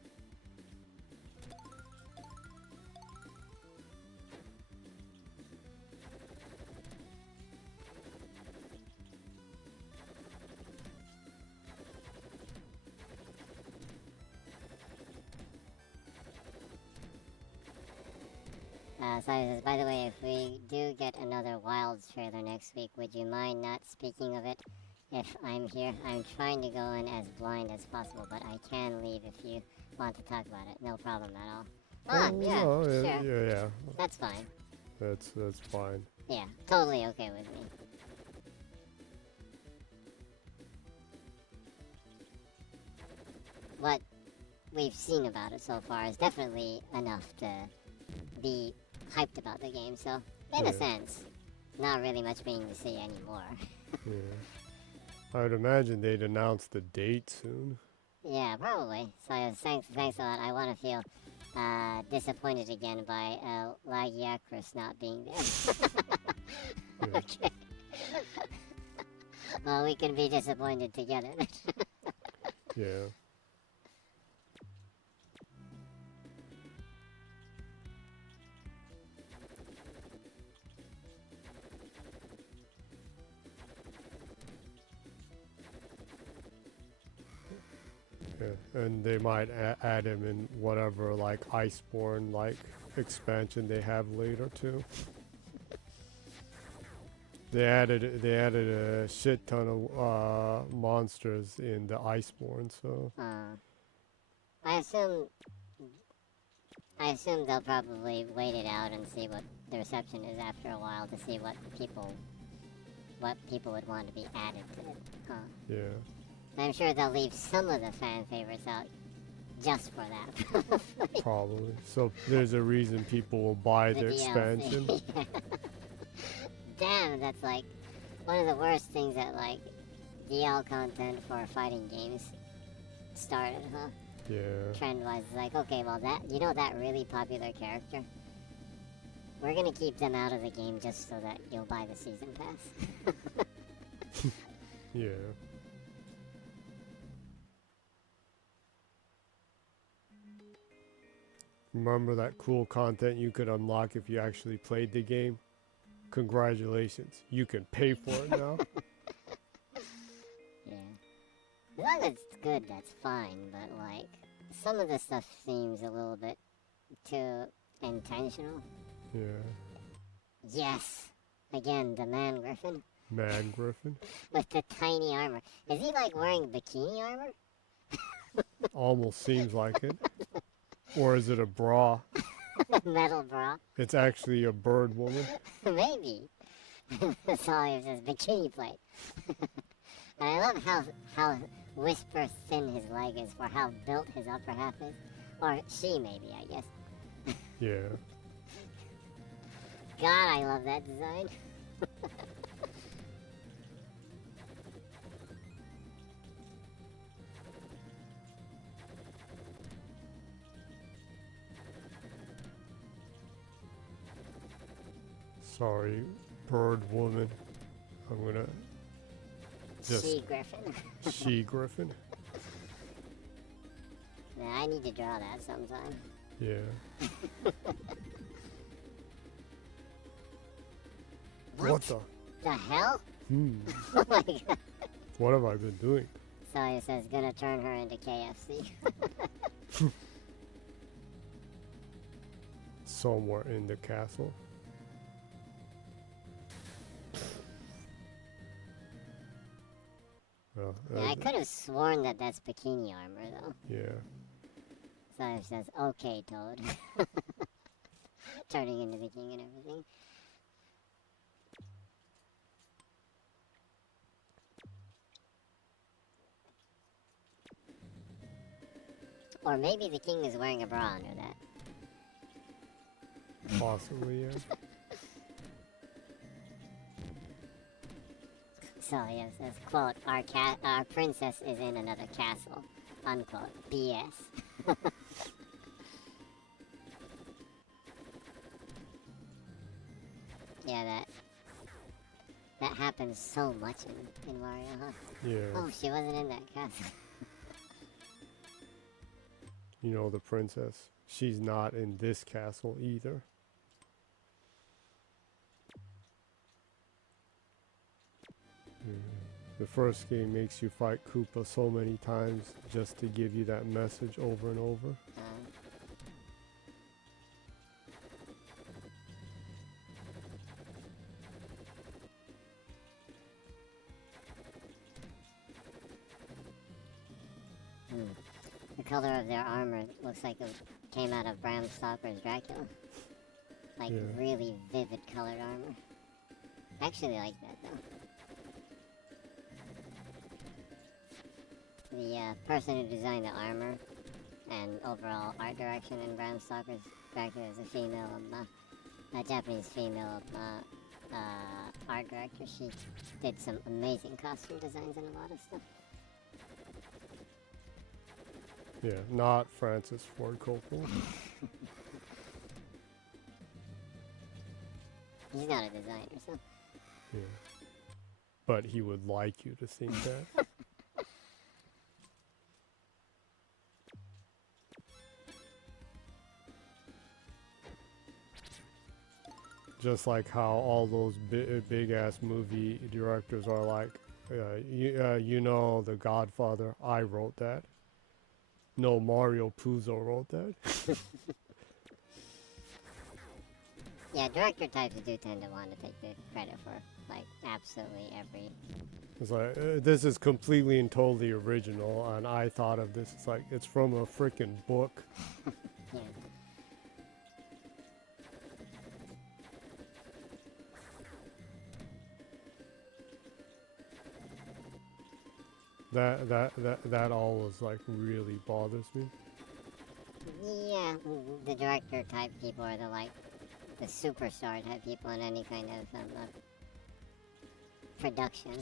Sally says, by the way, if we do get another Wilds trailer next week, would you mind not speaking of it if I'm here? I'm trying to go in as blind as possible, but I can leave if you want to talk about it. No problem at all. Yeah, no, sure. yeah. That's fine. That's fine. Yeah, totally okay with me. What we've seen about it so far is definitely enough to be hyped about the game, so in a sense, not really much being to see anymore. Yeah. I'd imagine they'd announce the date soon. Yeah, probably. So thanks a lot. I want to feel disappointed again by Lagiacris not being there. Okay. Well, we can be disappointed together. Yeah. Yeah, and they might add him in whatever like Iceborne like expansion they have later too. They added a shit ton of monsters in the Iceborne, so I assume they'll probably wait it out and see what the reception is after a while to see what people would want to be added to it. yeah. I'm sure they'll leave some of the fan favorites out just for that. Probably. So there's a reason people will buy the expansion. Damn, that's like one of the worst things that like DL content for fighting games started, huh? Yeah. Trend-wise, it's like, okay, well that really popular character, we're gonna keep them out of the game just so that you'll buy the season pass. Yeah. Remember that cool content you could unlock if you actually played the game? Congratulations, you can pay for it now. Yeah. As long as it's good, that's fine, but like, some of the stuff seems a little bit too intentional. Yeah. Yes! Again, the man griffin. Man Griffin? With the tiny armor. Is he like wearing bikini armor? Almost seems like it. Or is it a bra? Metal bra? It's actually a bird woman. Maybe. That's all it says, bikini plate. And I love how whisper thin his leg is for how built his upper half is. Or she maybe, I guess. Yeah. God, I love that design. Sorry, bird woman. I'm gonna just... She griffin. She Griffin? Yeah, I need to draw that sometime. Yeah. What the? The hell? Oh my god. What have I been doing? So he says, gonna turn her into KFC. Somewhere in the castle. Well, Yeah, I could have sworn that that's bikini armor, though. yeah. So it says, okay, Toad. Turning into the king and everything. Or maybe the king is wearing a bra under that. Possibly, yeah. So yes, it says, quote, our princess is in another castle, unquote, BS. Yeah, that happens so much in Mario, huh? Yeah. Oh, she wasn't in that castle. You know, the princess. She's not in this castle either. The first game makes you fight Koopa so many times just to give you that message over and over. The color of their armor looks like it came out of Bram Stoker's Dracula. Like, Yeah. really vivid colored armor. I actually like that, though. The person who designed the armor and overall art direction in Bram Stoker's Dracula is a female, a Japanese female art director. She did some amazing costume designs and a lot of stuff. Yeah, not Francis Ford Coppola. He's not a designer, so. Yeah. But he would like you to think that. Just like how all those big ass movie directors are like, you know, The Godfather, I wrote that. No, Mario Puzo wrote that. Yeah, director types do tend to want to take the credit for, like, absolutely every... It's like, this is completely and totally original, and I thought of this. It's like, it's from a freaking book. Yeah. That always, like, really bothers me. Yeah, the director type people are the superstar type people in any kind of production.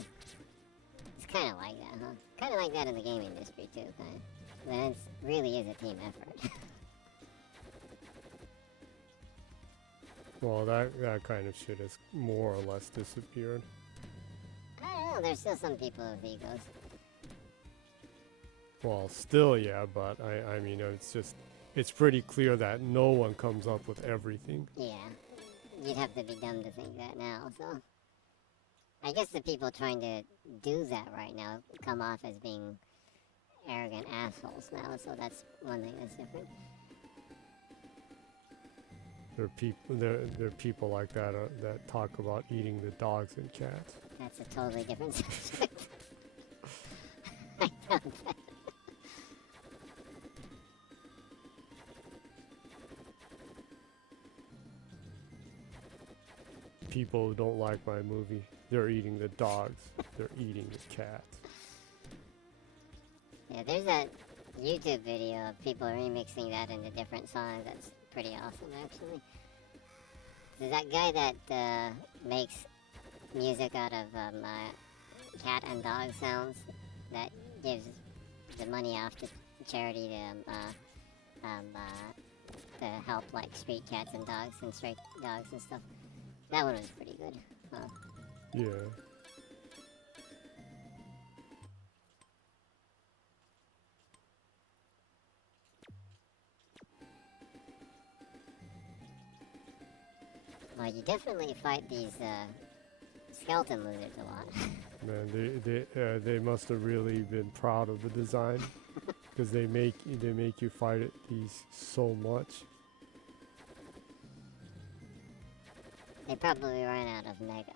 It's kind of like that, huh? Kind of like that in the game industry too, kind of. But it really is a team effort. Well, that kind of shit has more or less disappeared. I don't know, there's still some people with egos. Well, still, yeah, but I mean, it's pretty clear that no one comes up with everything. Yeah, you'd have to be dumb to think that now, so... I guess the people trying to do that right now come off as being arrogant assholes now, so that's one thing that's different. There are people like that that talk about eating the dogs and cats. That's a totally different subject. I doubt that. People who don't like my movie, they're eating the dogs, they're eating the cats. Yeah, there's that YouTube video of people remixing that into different songs. That's pretty awesome, actually. There's that guy that makes music out of cat and dog sounds that gives the money off to charity to help like street cats and dogs and stray dogs and stuff. That one was pretty good. Yeah. Well, you definitely fight these skeleton lizards a lot. Man, they must have really been proud of the design because they make you fight these so much. They probably ran out of mega.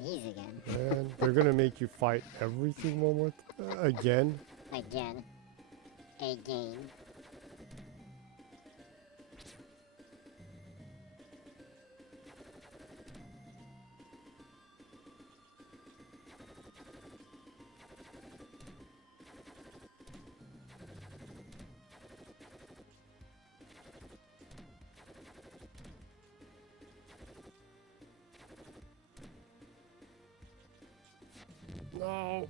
These again. Man, they're gonna make you fight everything one more again. Again. Again. No.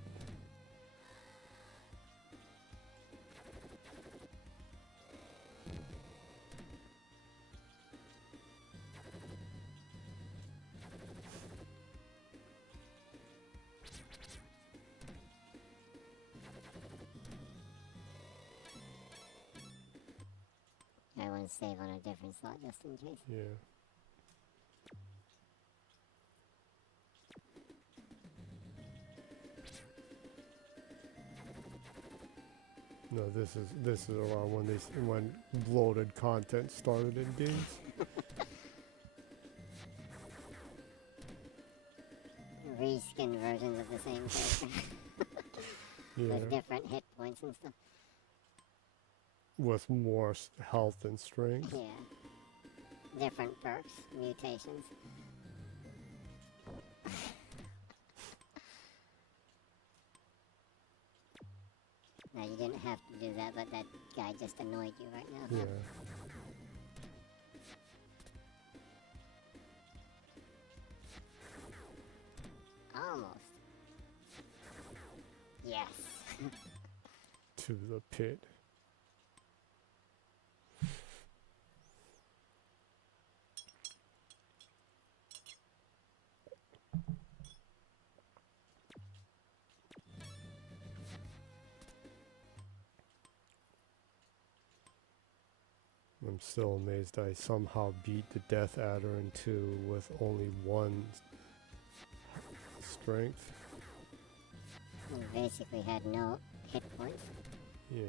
I want to save on a different slot just in case. Yeah. No, this is around when bloated content started in games. Yeah. with different hit points and stuff. With more health and strength. Yeah. Different perks, mutations. Now, you didn't have to do that, but that guy just annoyed you right now. Yeah. Almost. Yes. To the pit. I'm still amazed I somehow beat the Death Adder in 2 with only 1 strength. You basically had no hit points. Yeah.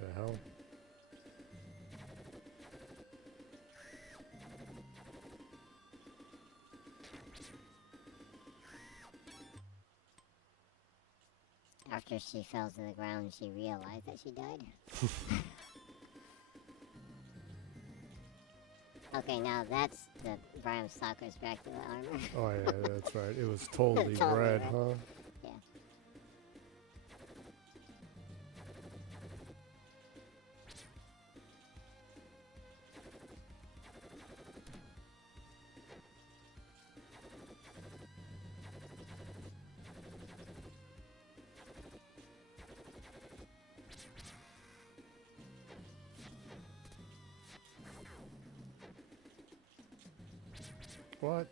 The hell? After she fell to the ground, she realized that she died. Okay, now that's the Bram Stoker's Dracula armor. Oh yeah, that's right. It was totally, Totally red, red. huh? Yeah. What?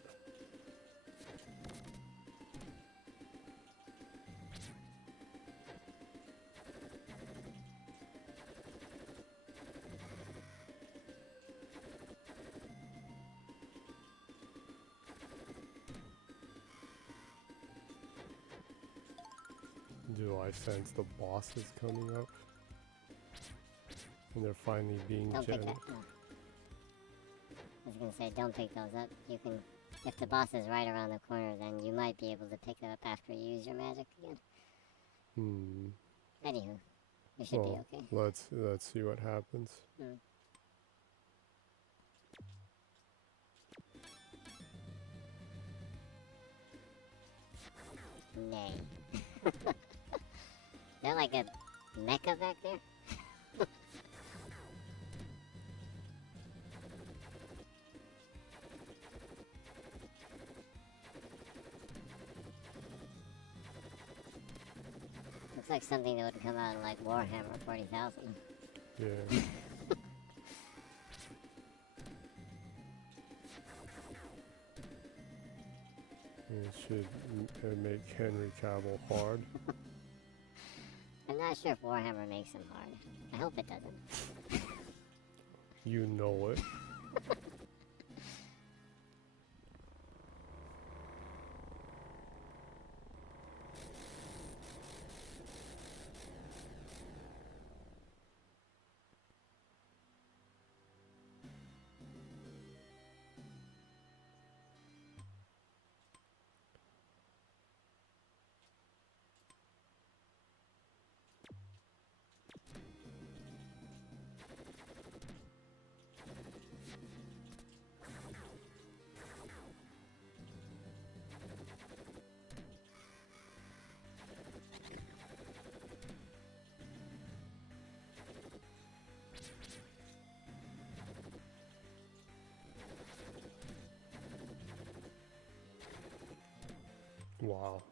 Do I sense the boss is coming up? And they're finally being Don't pick gen- that. No. I was gonna say, don't pick those up. You can, if the boss is right around the corner, then you might be able to pick it up after you use your magic again. Anywho, you should Well, be okay. let's see what happens. Nay. Is there like a mecha back there? Looks like something that would come out in like Warhammer 40,000. Yeah. It should make Henry Cavill hard. I'm not sure if Warhammer makes him hard. I hope it doesn't. You know it. Wow.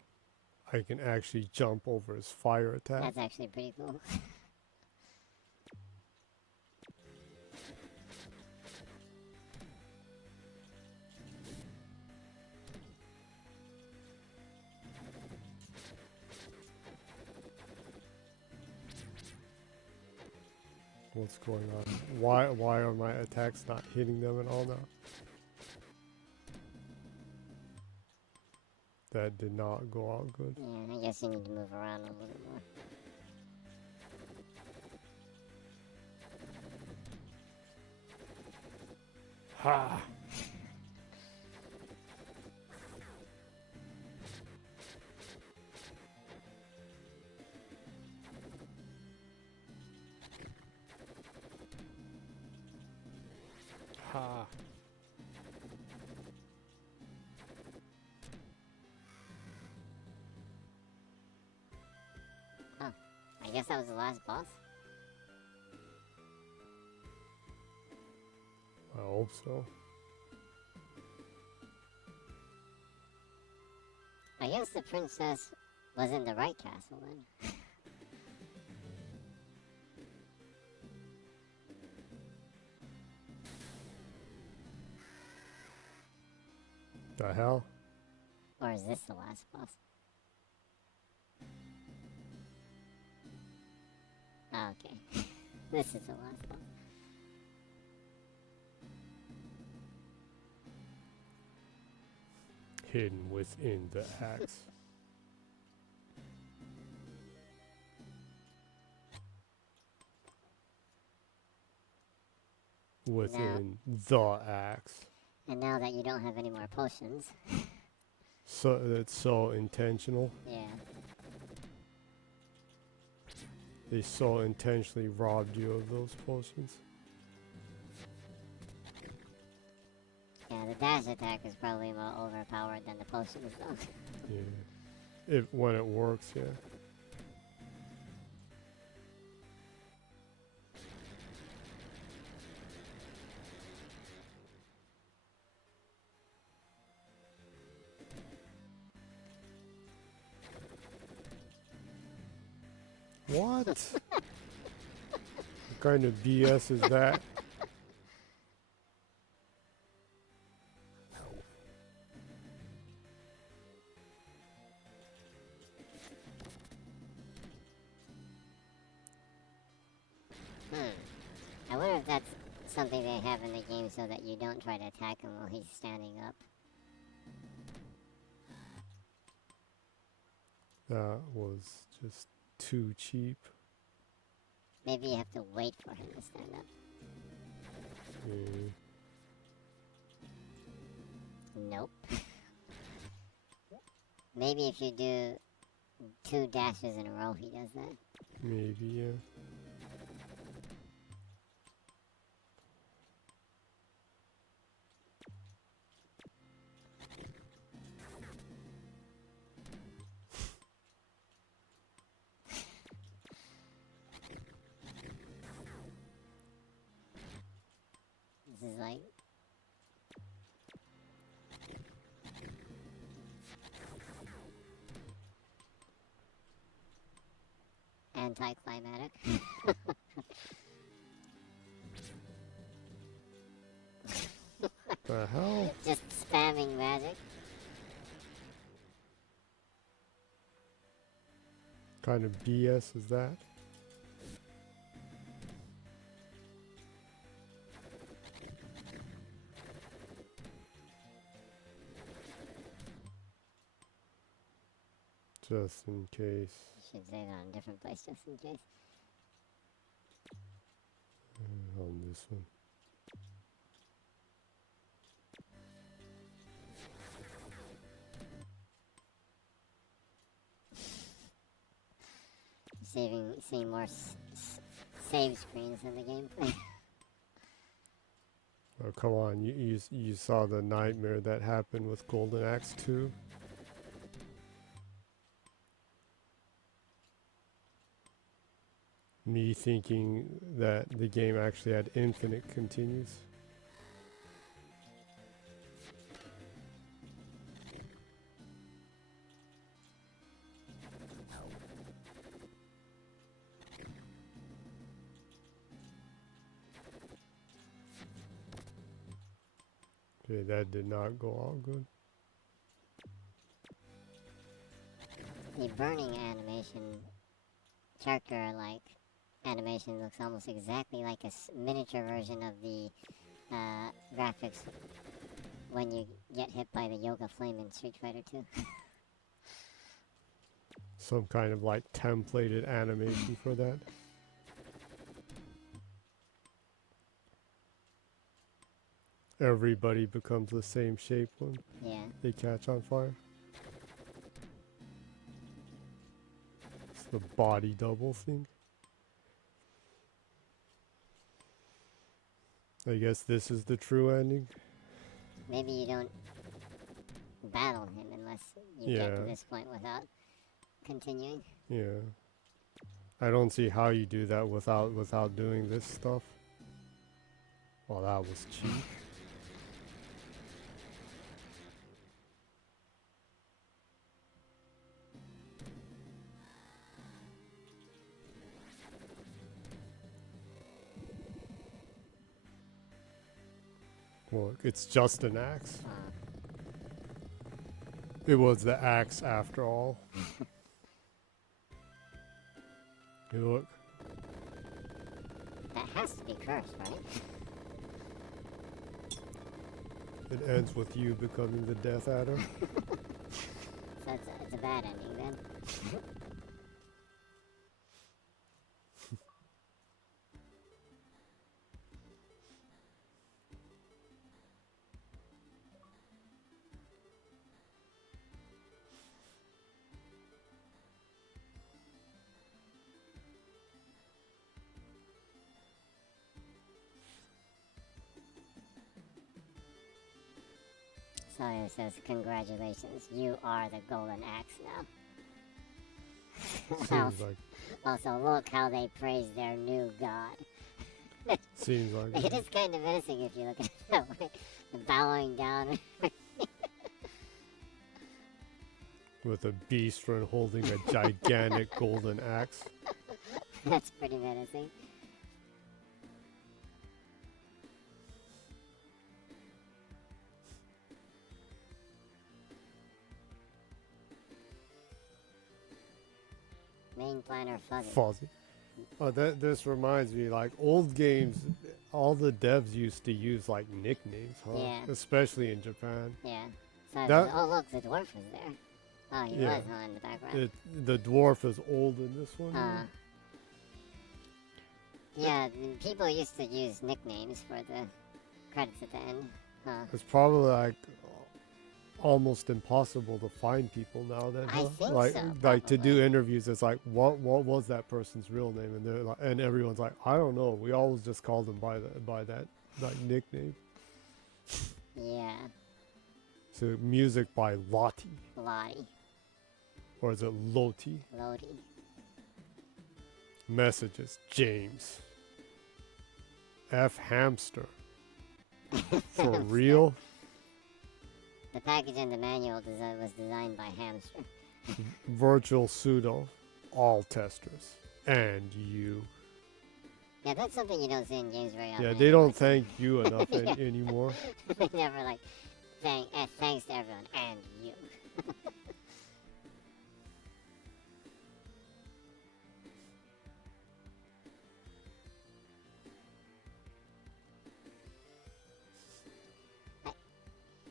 I can actually jump over his fire attack. That's actually pretty cool. What's going on? Why are my attacks not hitting them at all now? that did not go out good. Yeah, I guess you need to move around a little bit more. Ha! Ha! I guess that was the last boss. I hope so. I guess the princess was in the right castle then. The hell? Or is this the last boss? Oh, okay. This is the last boss. Hidden within the axe. Within the axe. And now that you don't have any more potions, So it's so intentional. yeah. They so intentionally robbed you of those potions. Yeah, the dash attack is probably more overpowered than the potions though. Yeah. When it works, yeah. What? What kind of BS is that? I wonder if that's something they have in the game so that you don't try to attack him while he's standing up. That was just too cheap. Maybe you have to wait for him to stand up. Yeah. Nope. Maybe if you do 2 dashes in a row, he does that. Maybe, yeah. This is like anticlimactic. The hell? Just spamming magic. Kind of BS is that? Just in case. Should say that on a different place just in case. On this one. Seeing more save screens in the gameplay. Oh, come on, you saw the nightmare that happened with Golden Axe 2? Me thinking that the game actually had infinite continues. Okay, that did not go out good. The burning animation, character like animation looks almost exactly like a miniature version of the graphics when you get hit by the Yoga Flame in Street Fighter 2. some kind of like templated animation for that. Everybody becomes the same shape when they catch on fire. It's the body double thing. I guess this is the true ending. Maybe you don't battle him unless you get to this point without continuing. Yeah. I don't see how you do that without doing this stuff. Well, that was cheap. Look, it's just an axe. It was the axe after all. Hey, look. That has to be cursed, right? It ends with you becoming the Death Adder. So it's a bad ending then. Sawyer says, congratulations, you are the golden axe now. Seems like. Also, look how they praise their new god. Seems like. It is kind of menacing if you look at it that way. Bowing down. With a beast run holding a gigantic golden axe. That's pretty menacing. Main planner fuzzy. Oh, this reminds me, like old games, all the devs used to use like nicknames, huh? Yeah. Especially in Japan. Yeah. So oh look, the dwarf is there. Oh, he was in the background. The dwarf is old in this one. Yeah, people used to use nicknames for the credits at the end. It's probably like almost impossible to find people now. Then, huh? I think like, so. Like to do interviews, it's like, what was that person's real name? And they're like, and everyone's like, I don't know. We always just called them by that like nickname. Yeah. So music by Lottie. Lottie. Or is it Loti? Lottie. Messages, James. F hamster. For real? The package and the manual was designed by Hamster. Virtual pseudo. All testers. And you. Yeah, that's something you don't see in games very often. Yeah, they don't thank you enough anymore. They never like, thanks to everyone, and you.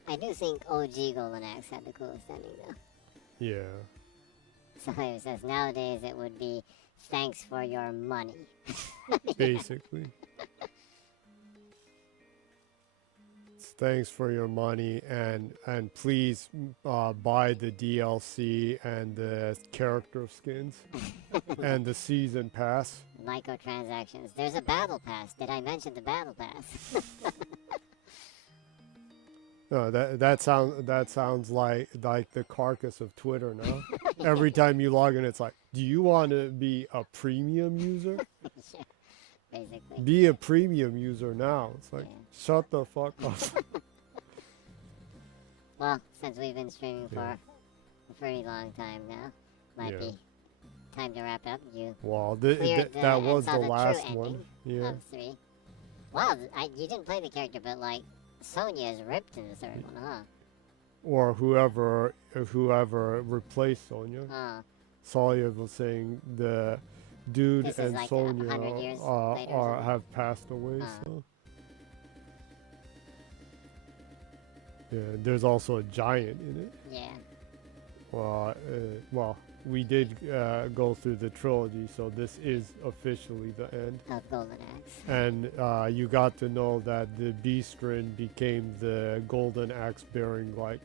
I do think OG Golden Axe had the coolest ending, though. Yeah. Sawyer says, nowadays it would be, thanks for your money. Basically. It's thanks for your money, and please buy the DLC and the character skins and the season pass. Microtransactions. There's a battle pass. Did I mention the battle pass? No, that sounds like the carcass of Twitter now. Every time you log in, it's like, do you want to be a premium user? Yeah, basically. Be a premium user now. It's like, shut the fuck up. Well, since we've been streaming for a pretty long time now, might be time to wrap up. Wow, that was the last one. Yeah. Of 3. Wow, you didn't play the character, but like, Sonya is ripped in the third one, huh? Or whoever replaced Sonya. Sawyer was saying the dude This and like Sonya 100 years have passed away. So yeah, there's also a giant in it. Yeah. well, we did go through the trilogy, so this is officially the end. Of Golden Axe. And you got to know that the Beastrin became the Golden Axe bearing, like,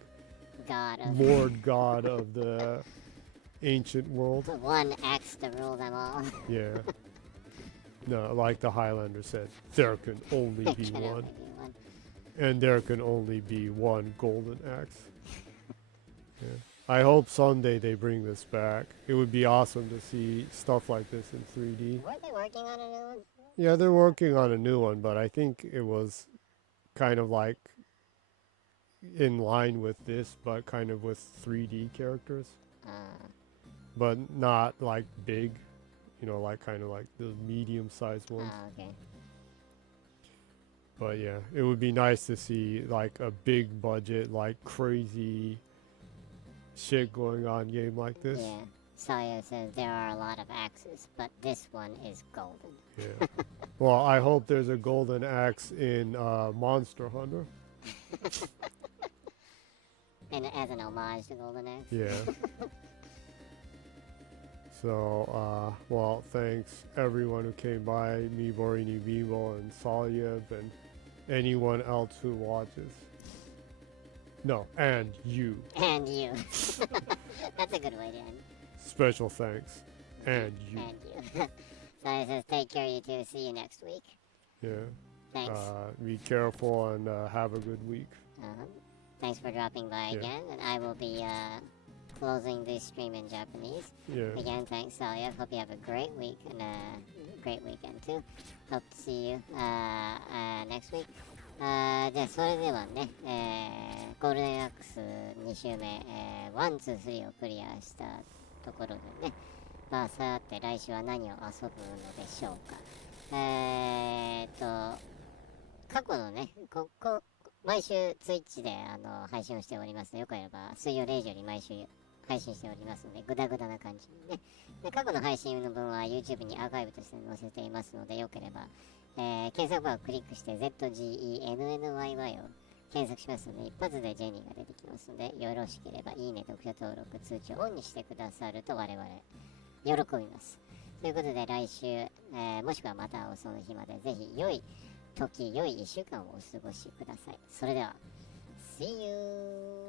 Lord God of the ancient world. One axe to rule them all. Yeah. No, like the Highlander said, there can only be one. And there can only be one Golden Axe. Yeah. I hope someday they bring this back. It would be awesome to see stuff like this in 3D. Weren't they working on a new one? Yeah, they're working on a new one, but I think it was kind of like in line with this, but kind of with 3D characters. But not like big, you know, like kind of like the medium-sized ones. Okay. But yeah, it would be nice to see like a big budget, like crazy shit going on game like this. Yeah. Saya says there are a lot of axes, but this one is golden. Yeah. Well, I hope there's a golden axe in Monster Hunter. And as an homage to Golden Axe? Yeah. So, well, thanks everyone who came by, MIBORINIMIBO and Salyeb and anyone else who watches. No, and you. And you. That's a good way to end. Special thanks. And you. And you. So it says, take care, you two. See you next week. Yeah. Thanks. Be careful and have a good week. Thanks for dropping by again. And I will be closing this stream in Japanese. Yeah. Again, thanks, Salia. Hope you have a great week and a great weekend too. Hope to see you next week. じゃあそれではね、ゴールデンアックス2周目、1、2、3をクリアしたところでね、まあさて来週は何を遊ぶのでしょうか。過去のね、毎週Twitchで配信をしております。よければ水曜0時より毎週配信しておりますので、グダグダな感じにね。で過去の配信の分は YouTube にアーカイブとして載せていますので、よければ検索バーをクリックして zGennyy を検索しますので、一発でジェニーが出てきますので、よろしければいいね、読者登録、通知をオンにしてくださると我々喜びます。ということで来週、もしくはまたその日までぜひ良い時、良い1週間をお過ごしください。それでは See you!